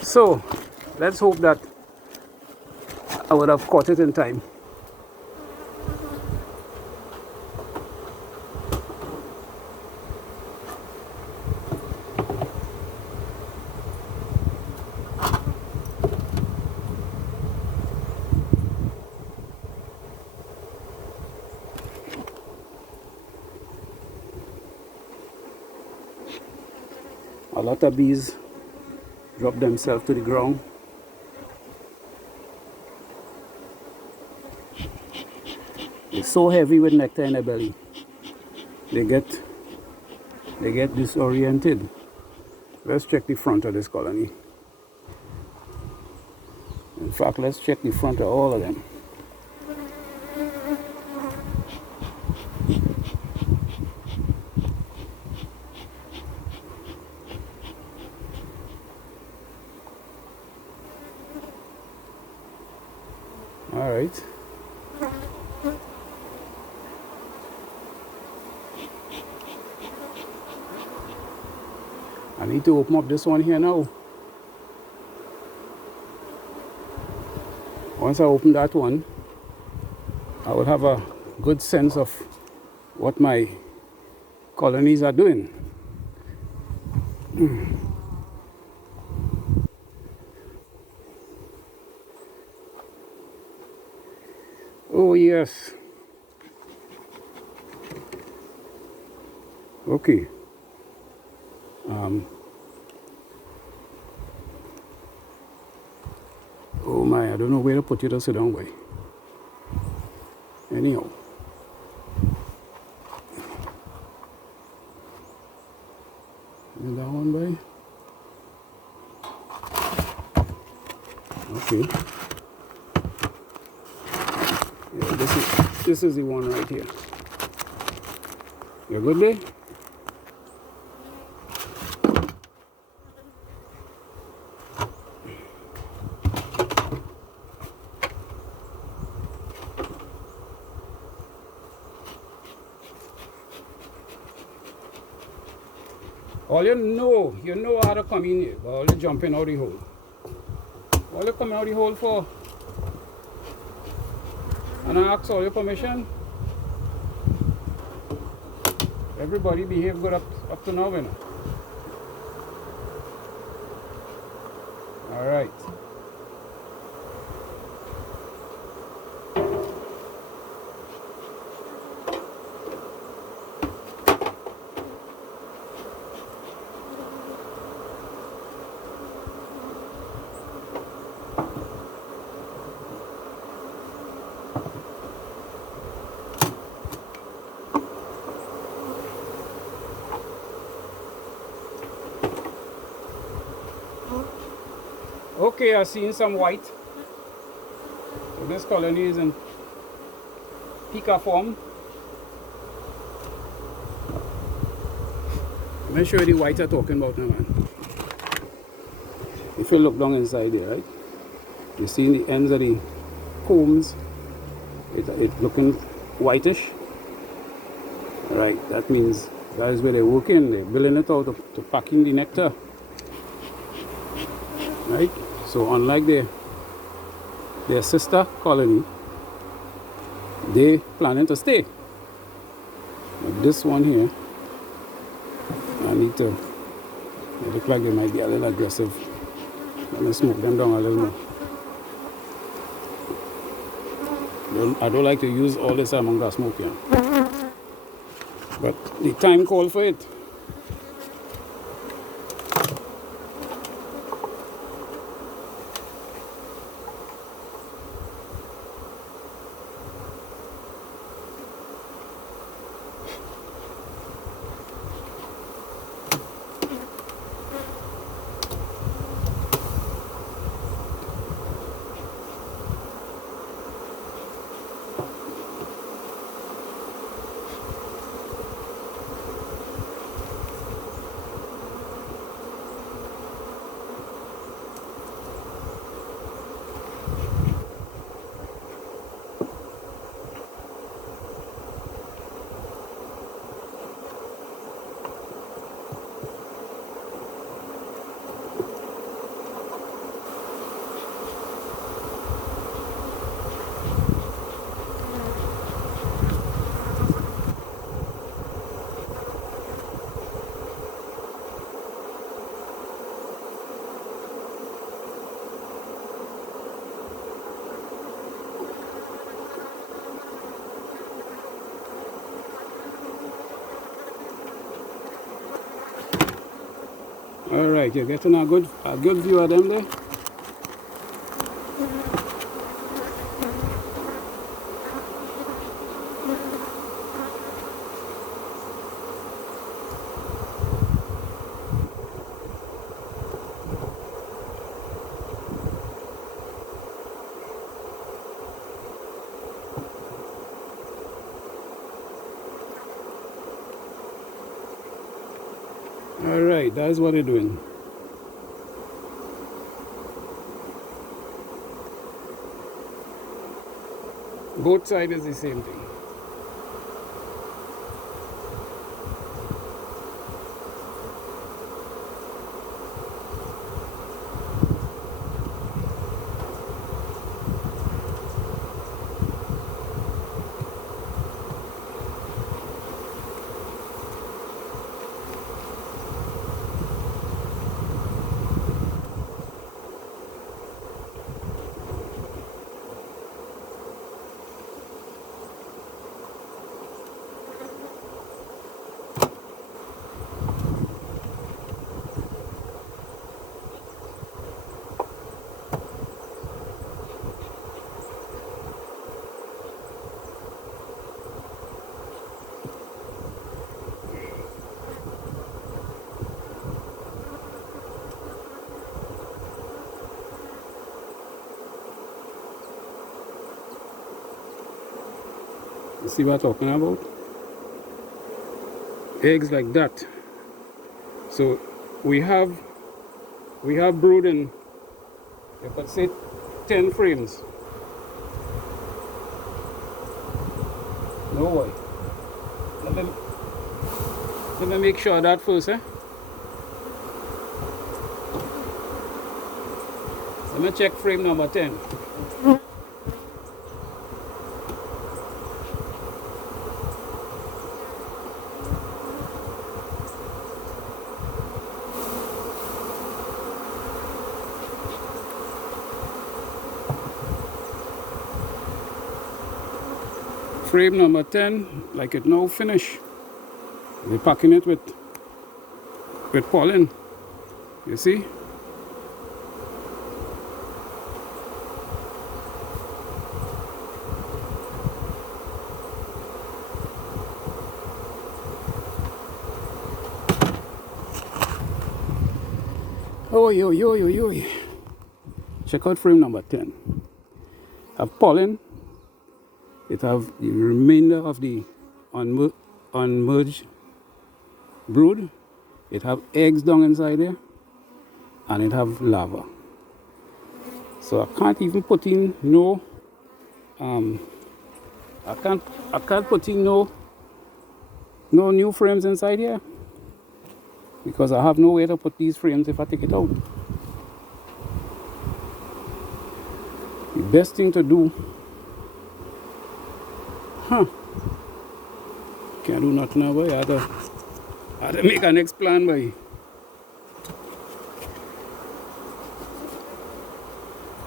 So let's hope that I would have caught it in time. A lot of bees drop themselves to the ground. They're so heavy with nectar in their belly. They get disoriented. Let's check the front of this colony. In fact, let's check the front of all of them. All right. I need to open up this one here now. Once I open that one, I will have a good sense of what my colonies are doing. Oh yes. Okay. Oh my, I don't know where to put you to sit down by. Anyhow. And that one by. Okay. Yeah, this is the one right here. You good there? All you know how to come in here, but all you jumping out the hole. All you coming out the hole for? And I ask all your permission? Everybody behave good up to now, you know. All right. Okay, I've seen some white. So this colony is in pica form. Let me show you the white I'm talking about now, man. If you look down inside there, right? You see the ends of the combs, it's looking whitish. Right, that means that is where they're working. They're building it out to pack in the nectar. Right? So unlike their sister colony, they planning to stay. But this one here, I need to, they look like they might be a little aggressive. Let me smoke them down a little more. I don't like to use all this among smoke here. But the time called for it. All right, you're getting a good view of them there. All right, that's what they're doing. Both sides is the same thing. You see what I'm talking about? Eggs like that. So we have brood in, you could say, 10 frames. No way. Let me make sure of that first, eh? Let me check frame number 10. Frame number 10, like it now finish. We're packing it with pollen. You see? Oh, yo. Check out frame number 10. Have pollen. It have the remainder of the unmerged brood. It have eggs down inside there, and it have larvae. So I can't even put in no I can't put in no new frames inside here, because I have nowhere to put these frames if I take it out. The best thing to do, can't do nothing now, boy. I had to make a next plan, boy.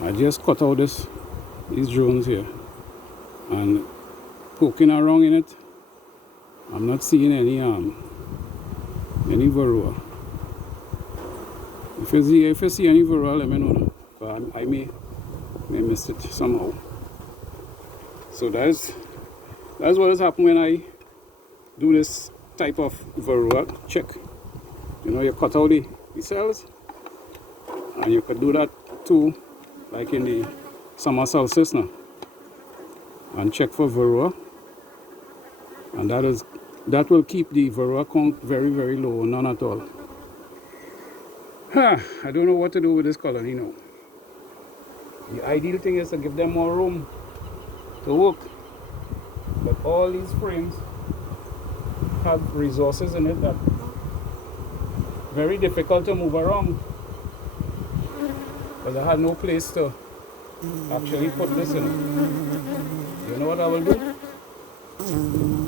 I just cut out these drones here, and poking around in it, I'm not seeing any varroa. If you see any varroa, let me know. I may miss it somehow. So that's what has happened when I do this type of varroa check. You know, you cut out the cells, and you could do that too, like in the summer solstice now, and check for varroa, and that will keep the varroa count very, very low, none at all. I don't know what to do with this colony now. The ideal thing is to give them more room to work, but all these frames have resources in it that very difficult to move around, because I have no place to actually put this in. You know what I will do?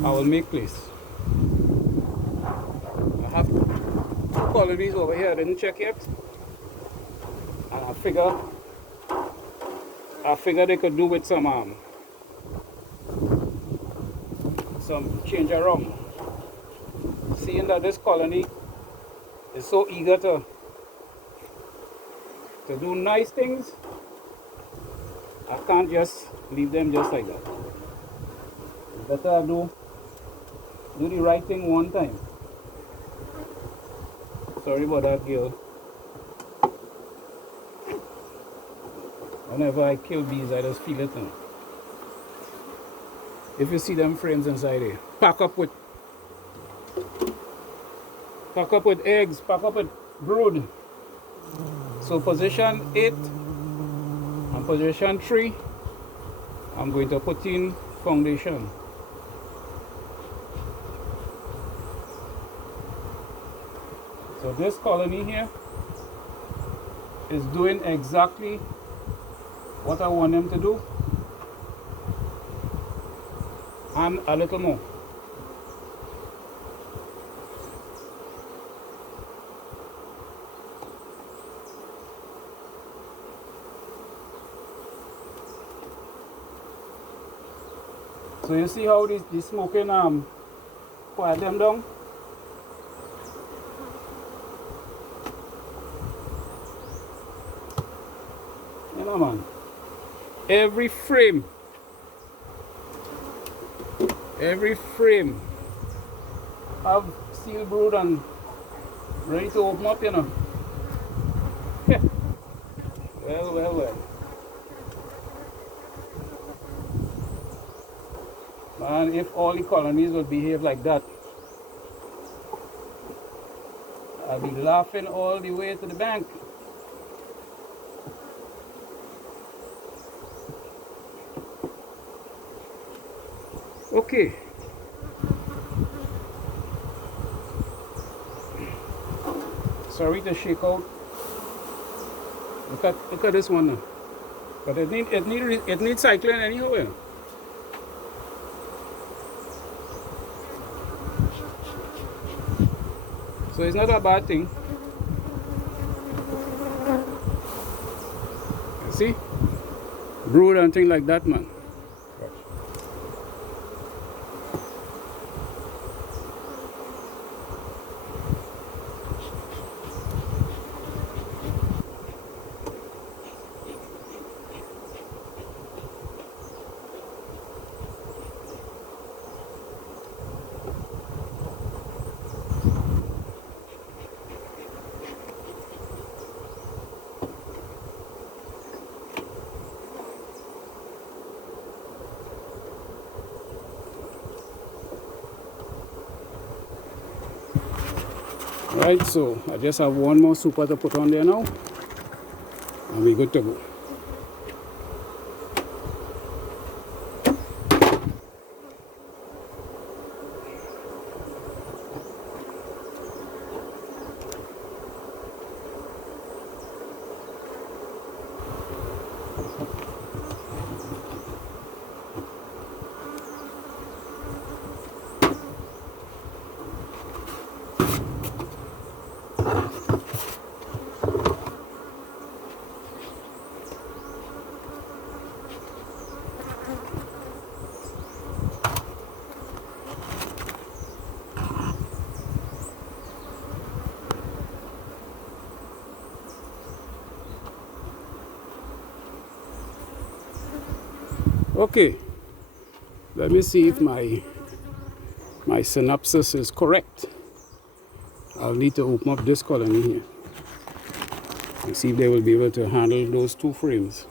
I will make place. I have two colonies over here I didn't check yet, and I figure they could do with some change around. Seeing that this colony is so eager to do nice things, I can't just leave them just like that. It's better I do the right thing one time. Sorry about that, girl. Whenever I kill bees, I just feel it now. If you see them frames inside here, pack up with eggs, pack up with brood. So position 8 and position 3 I'm going to put in foundation. So this colony here is doing exactly what I want them to do and a little more. So you see how this smoking quiet them down? You know, man, every frame have seal brood and ready to open up, you know. Well. Man, if all the colonies would behave like that, I'll be laughing all the way to the bank. Okay. Sorry to shake out. Look at this one now. But it needs cycling anyhow. You know? So it's not a bad thing. You see? Brood and things like that, man. Right, so I just have one more super to put on there now, and we're good to go. Okay, let me see if my synopsis is correct. I'll need to open up this colony here and see if they will be able to handle those two frames.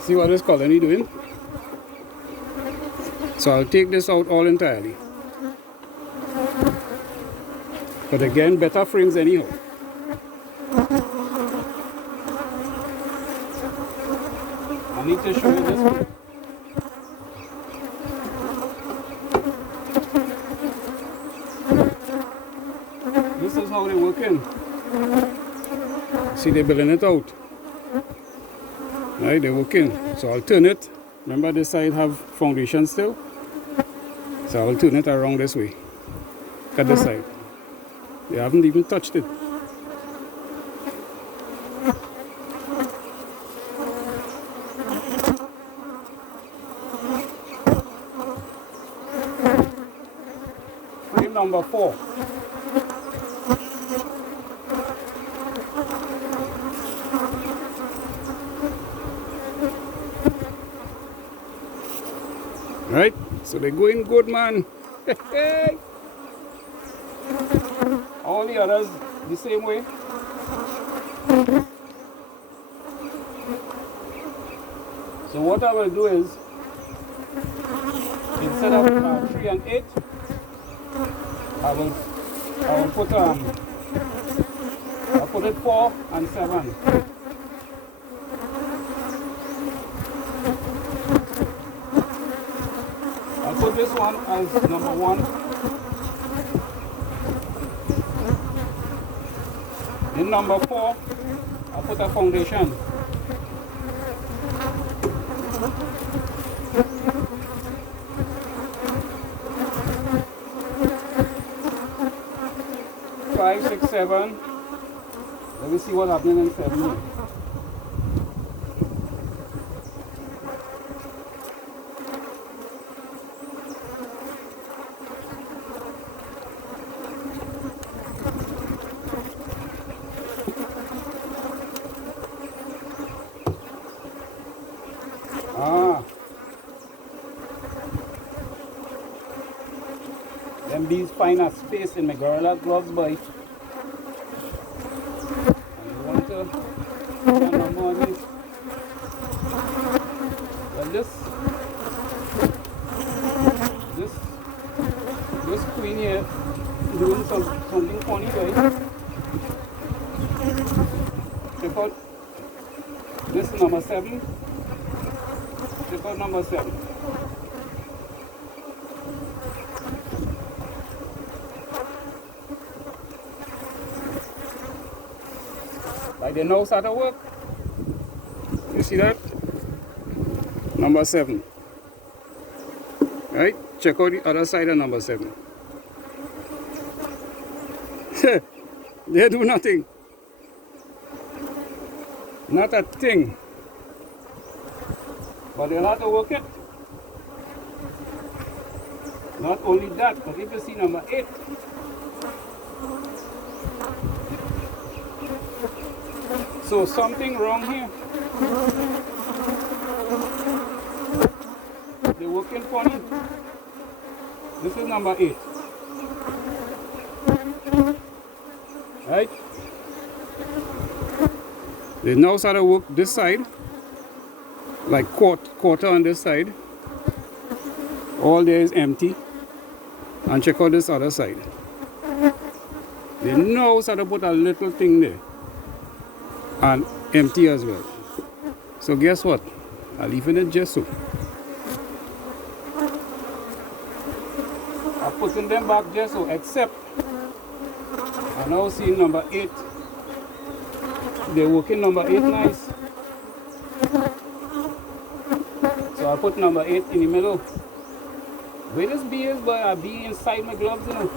See what this colony doing? So I'll take this out all entirely. But again, better frames anyhow. need to show you this one. This is how they work in. See, they're building it out. Right, they work in. So I'll turn it. Remember this side have foundation still? So I'll turn it around this way. Cut this side. They haven't even touched it. Frame number 4. Right? So they're going good, man. All the others the same way. So what I will do is, instead of 3 and 8, I will put I'll put it 4 and 7. I'll put this one as number 1. In number 4, I'll put a foundation. Five, 6, 7. Let me see what's happening in 7. Them bees find a space in my gorilla gloves, boy. And you want to put a number on it. Well, this queen here doing something funny, right? Check out this number 7. Check out number 7. Like they know how to work. You see that? Number 7. Right? Check out the other side of number 7. They do nothing. Not a thing. But they'll have to work it. Not only that, but if you see number 8. So something wrong here. They're working funny. This is number 8. Right? They know how to work this side. Like quarter on this side. All there is empty. And check out this other side. They know how to put a little thing there. And empty as well. So guess what? I'll leave it just so. I'm putting them back just so, except I now see number 8. They're working number 8 nice. So I'll put number 8 in the middle. Where this bee is, but I'll be inside my gloves, you know.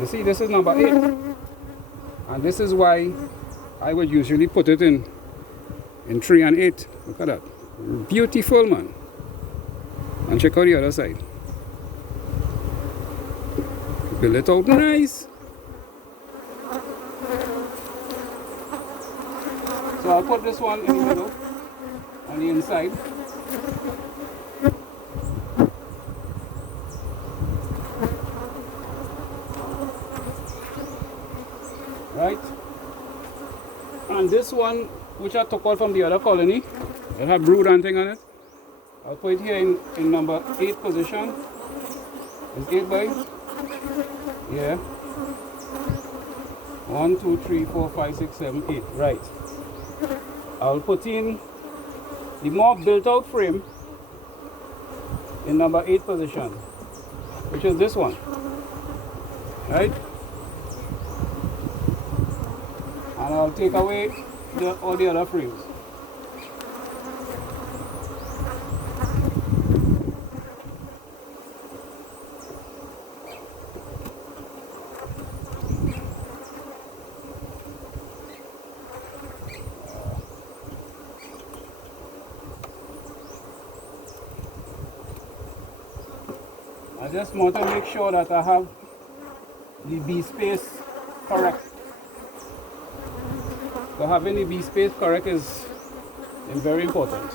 You see, this is number 8. And this is why I would usually put it in 3 and 8. Look at that. Beautiful, man. And check out the other side. Build it out nice. So I'll put this one in the middle, on the inside. Right? And this one, which I took out from the other colony, it had brood and thing on it. I'll put it here in number 8 position. It's 8 by? Yeah. 1, 2, 3, 4, 5, 6, 7, 8. Right. I'll put in the more built out frame in number 8 position, which is this one. Right? And I'll take away all the other frames. I just want to make sure that I have the B space correct. So having the B space correct is very important.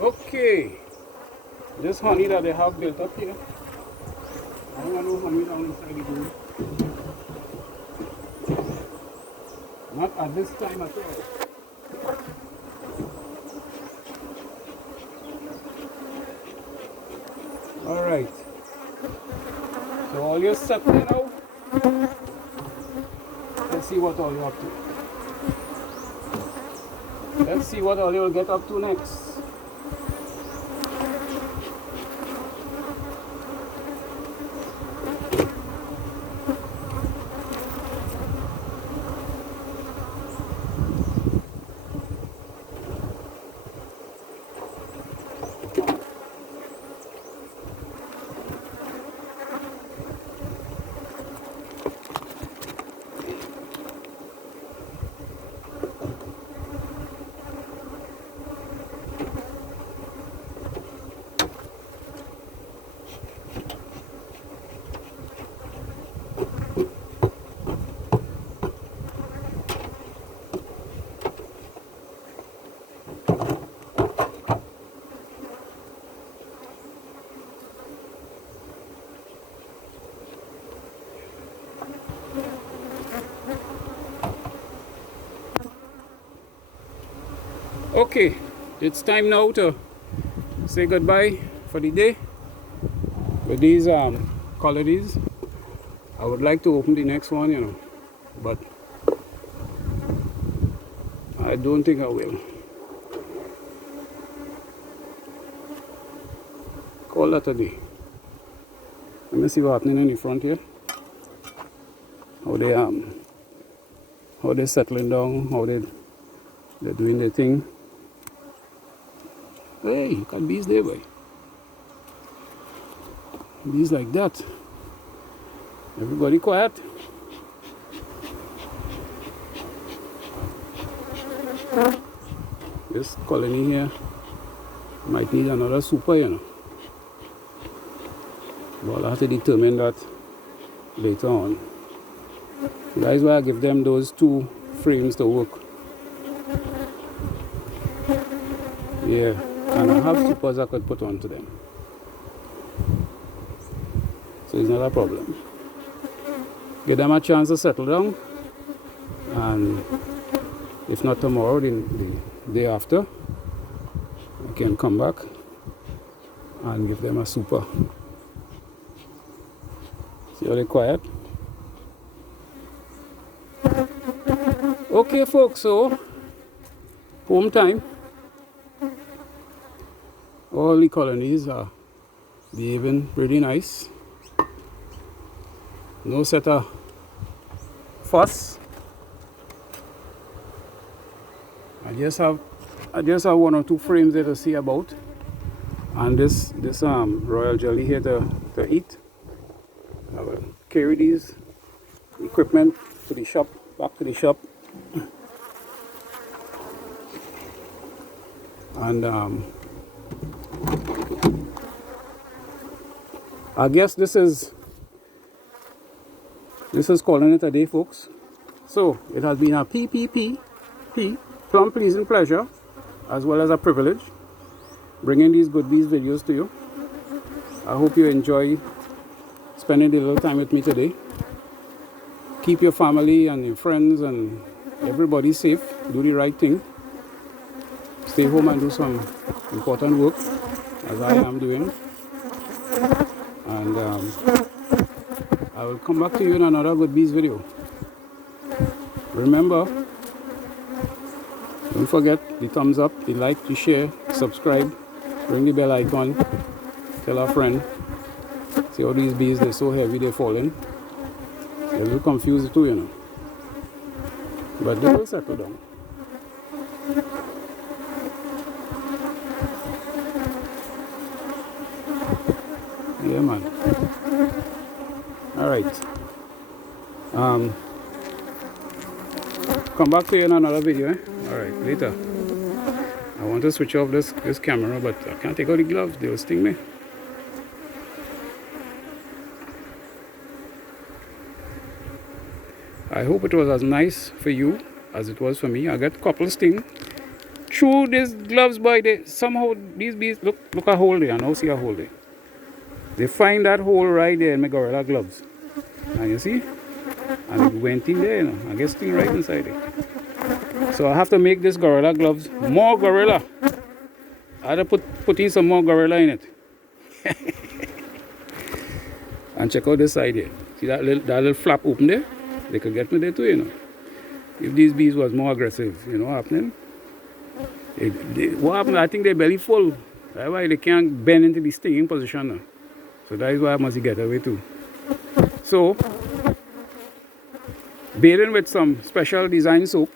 Okay, this honey that they have built up here, I don't want no honey down inside the room. Not at this time at all. Alright, so all you're settling now. Let's see what all you're up to. Let's see what all you'll get up to next. Okay, it's time now to say goodbye for the day with these colonies. I would like to open the next one, you know, but I don't think I will. Call that a day. Let me see what's happening in the front here. How they're settling down, how they're doing their thing. Hey, you got bees there, boy. Bees like that. Everybody quiet. This colony here might need another super, you know. But I'll have to determine that later on. That is why I give them those 2 frames to work. Yeah. And I have supers I could put onto them. So it's not a problem. Give them a chance to settle down. And if not tomorrow, then the day after, I can come back and give them a super. See how they're quiet? Okay folks, so home time. All the colonies are behaving pretty nice. No set of fuss. I just have 1 or 2 frames there to see about, and this royal jelly here to eat. I will carry these equipment to the shop, back to the shop, and I guess this is calling it a day, folks. So it has been a plum pleasing pleasure, as well as a privilege, bringing these good bees videos to you. I hope you enjoy spending a little time with me today. Keep your family and your friends and everybody safe. Do the right thing. Stay home and do some important work, as I am doing. And I will come back to you in another Good Bees video. Remember, don't forget the thumbs up, the like, the share, subscribe, ring the bell icon, tell a friend. See all these bees, they're so heavy, they're falling. They're a little confused too, you know. But they will settle down. Yeah, man. All right. Come back to you in another video, eh? All right, later. I want to switch off this camera, but I can't take out the gloves. They will sting me. I hope it was as nice for you as it was for me. I got a couple sting through these gloves, boy. Somehow these bees look a hole there. Now see a hole there. They find that hole right there in my gorilla gloves. And you see? And it went in there, you know. I get sting right inside it. So I have to make this gorilla gloves more gorilla. I had to put in some more gorilla in it. And check out this side here. See that little flap open there? They could get me there too, you know. If these bees was more aggressive, you know what happening? What happened? I think they're belly full. That's why they can't bend into the stinging position now. So that is why I must get away too. So, bathing with some special design soap,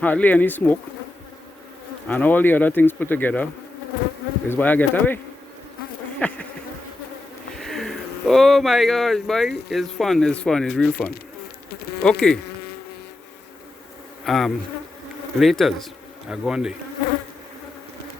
hardly any smoke, and all the other things put together is why I get away. Oh my gosh, boy, it's fun, it's real fun. Okay. Laters, I go on there.